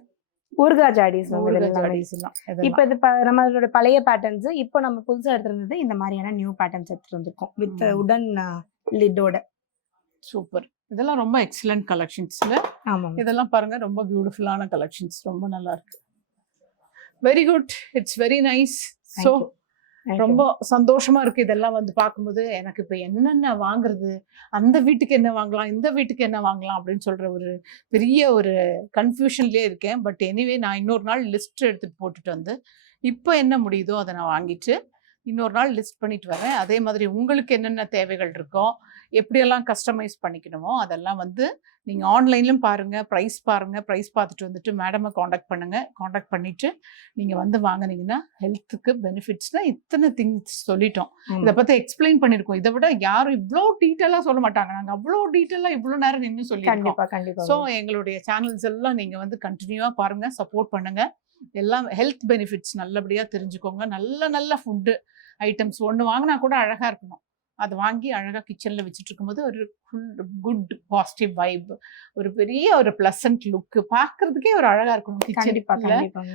ஊர்கா ஜாடிஸ். இப்ப இது நம்மளோட பழைய பேட்டர்ன்ஸ். இப்போ நம்ம புதுசா எடுத்திருந்தது இந்த மாதிரியான நியூ பேட்டர்ன்ஸ் எடுத்துட்டு வந்திருக்கோம் வித் உடன் லிட்டோட. சூப்பர். இதெல்லாம் ரொம்ப எக்ஸலண்ட் கலெக்ஷன்ஸ்ல. இதெல்லாம் பாருங்க, ரொம்ப பியூட்டிஃபுல்லான கலெக்ஷன்ஸ், ரொம்ப நல்லா இருக்கு. Very good, it's very nice. So ரொம்ப சந்தோஷமா இருக்கு இதெல்லாம் வந்து பார்க்கும்போது. எனக்கு இப்போ என்னென்ன வாங்குறது, அந்த வீட்டுக்கு என்ன வாங்கலாம், இந்த வீட்டுக்கு என்ன வாங்கலாம் அப்படின்னு சொல்ற ஒரு பெரிய ஒரு கன்ஃபியூஷன்லயே இருக்கேன். பட் எனிவே நான் இன்னொரு நாள் லிஸ்ட் எடுத்துட்டு போட்டுட்டு வந்து இப்போ என்ன முடியுதோ அதை நான் வாங்கிட்டு இன்னொரு நாள் லிஸ்ட் பண்ணிட்டு வரேன். அதே மாதிரி உங்களுக்கு என்னென்ன தேவைகள் இருக்கோ, எப்படியெல்லாம் கஸ்டமைஸ் பண்ணிக்கணுமோ அதெல்லாம் வந்து நீங்கள் ஆன்லைன்லையும் பாருங்கள், ப்ரைஸ் பாருங்கள். ப்ரைஸ் பார்த்துட்டு வந்துட்டு மேடமை காண்டாக்ட் பண்ணுங்கள். காண்டாக்ட் பண்ணிவிட்டு நீங்கள் வந்து வாங்கினீங்கன்னா ஹெல்த்துக்கு பெனிஃபிட்ஸ்னால் இத்தனை திங்ஸ் சொல்லிட்டோம். இதை பற்றி எக்ஸ்பிளைன் பண்ணியிருக்கோம். இதை விட யாரும் இவ்வளோ டீட்டெயிலாக சொல்ல மாட்டாங்க. நாங்கள் அவ்வளோ டீட்டெயிலாக இவ்வளோ நேரம் நின்று சொல்லியிருக்கோம். கண்டிப்பா ஸோ எங்களுடைய சேனல்ஸ் எல்லாம் நீங்கள் வந்து கண்டினியூவாக பாருங்கள், சப்போர்ட் பண்ணுங்கள். எல்லாம் ஹெல்த் பெனிஃபிட்ஸ் நல்லபடியாக தெரிஞ்சுக்கோங்க. நல்ல நல்ல ஃபுட்டு ஐட்டம்ஸ் ஒன்று வாங்கினா கூட அழகாக இருக்கணும். அதை வாங்கி அழகாக கிச்சனில் வச்சுட்டு இருக்கும்போது ஒரு ஃபுல் குட் பாசிட்டிவ் வைப், ஒரு பெரிய ஒரு ப்ளசன்ட் லுக்கு, பார்க்கறதுக்கே ஒரு அழகாக இருக்கணும். கிச்சன்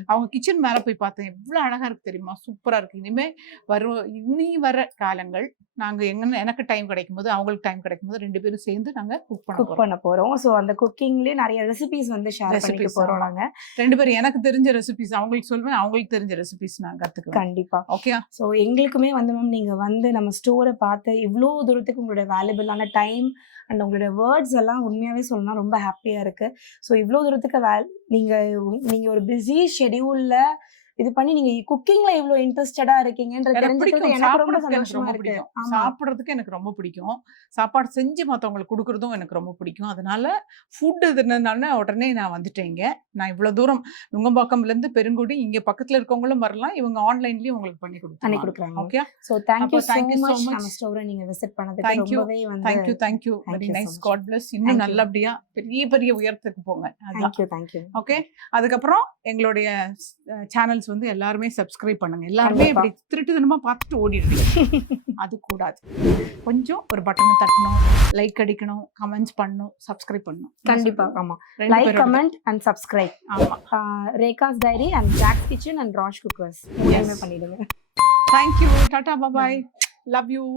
அவங்க கிச்சன் மேலே போய் பார்த்தேன், எவ்வளோ அழகாக இருக்கு தெரியுமா, சூப்பராக இருக்கு. இனிமேல் இனி வர காலங்கள் நாங்கள் எனக்கு டைம் கிடைக்கும் போது அவங்களுக்கு டைம் கிடைக்கும் போது 2 பேரும் சேர்ந்து நாங்கள் குக் பண்ண போகிறோம். ஸோ அந்த குக்கிங்லேயே நிறைய ரெசிபிஸ் வந்து ஷேர் பண்ணிக்க போகிறோம். நாங்கள் 2 பேரும் எனக்கு தெரிஞ்ச ரெசிபிஸ் அவங்களுக்கு சொல்வேன், அவங்களுக்கு தெரிஞ்ச ரெசிபிஸ் நான் கற்றுக்குவேன். கண்டிப்பாக. ஓகே. ஸோ எங்களுக்குமே வந்து மேம் நீங்கள் வந்து நம்ம ஸ்டோரை பார்த்து இவ்வளோ தூரத்துக்கு உங்களோட வேல்யூபிளான டைம் அண்ட் உங்களோட வேர்ட்ஸ் எல்லாம் உண்மையாகவே சொல்லணும்னா ரொம்ப ஹாப்பியாக இருக்குது. ஸோ இவ்வளோ தூரத்துக்கு நீங்கள் ஒரு பிஸி ஷெடியூலில் இது பண்ணி நீங்க குக்கிங்ல இவ்வளவு இன்ட்ரெஸ்டடா இருக்கீங்கன்றது தெரிஞ்சுக்கிறது எனக்கு ரொம்ப சந்தோஷமா இருக்கு. சாப்பிடுறதுக்கு எனக்கு ரொம்ப பிடிக்கும். சாப்பாடு செஞ்சு மற்றவங்களுக்கு கொடுக்கறதும் எனக்கு ரொம்ப பிடிக்கும். அதனால ஃபுட் இதுனால உடனே நான் வந்துட்டேங்க. நான் இவ்வளவு தூரம் நுங்கம்பாக்கம்ல இருந்து பெருங்குடி இங்க பக்கத்துல இருக்கவங்களும் வரலாம். இவங்க ஆன்லைன்லயும் உங்களுக்கு பண்ணி கொடுக்குறாங்க. Okay. So thank you so much நம்ம ஸ்டோரை நீங்க விசிட் பண்ணதுக்கு ரொம்பவே வந்து thank you very nice. God bless. இன்னும் நல்லபடியா பெரிய பெரிய உயரத்துக்கு போங்க. thank you. ஓகே. அதுக்கப்புறம் எங்களுடைய சேனல்ஸ் வந்து எல்லாருமே சப்ஸ்கிரைப் பண்ணுங்க. எல்லாருமே இப்படி திருட்டுத்தனமா பார்த்துட்டு ஓடிடுங்க. அது கூடாது. கொஞ்சம் ஒரு பட்டனை தட்டணும், லைக் அடிக்கணும், கமெண்ட்ஸ் பண்ணணும், சப்ஸ்கிரைப் பண்ணணும். கண்டிப்பா. ஆமா, லைக், கமெண்ட் அண்ட் சப்ஸ்கிரைப். ஆமா. Rekha's diary and Jack's kitchen and Raj cookers மூணுமே பண்ணிடுங்க. Thank you. Tata, bye bye. Love you.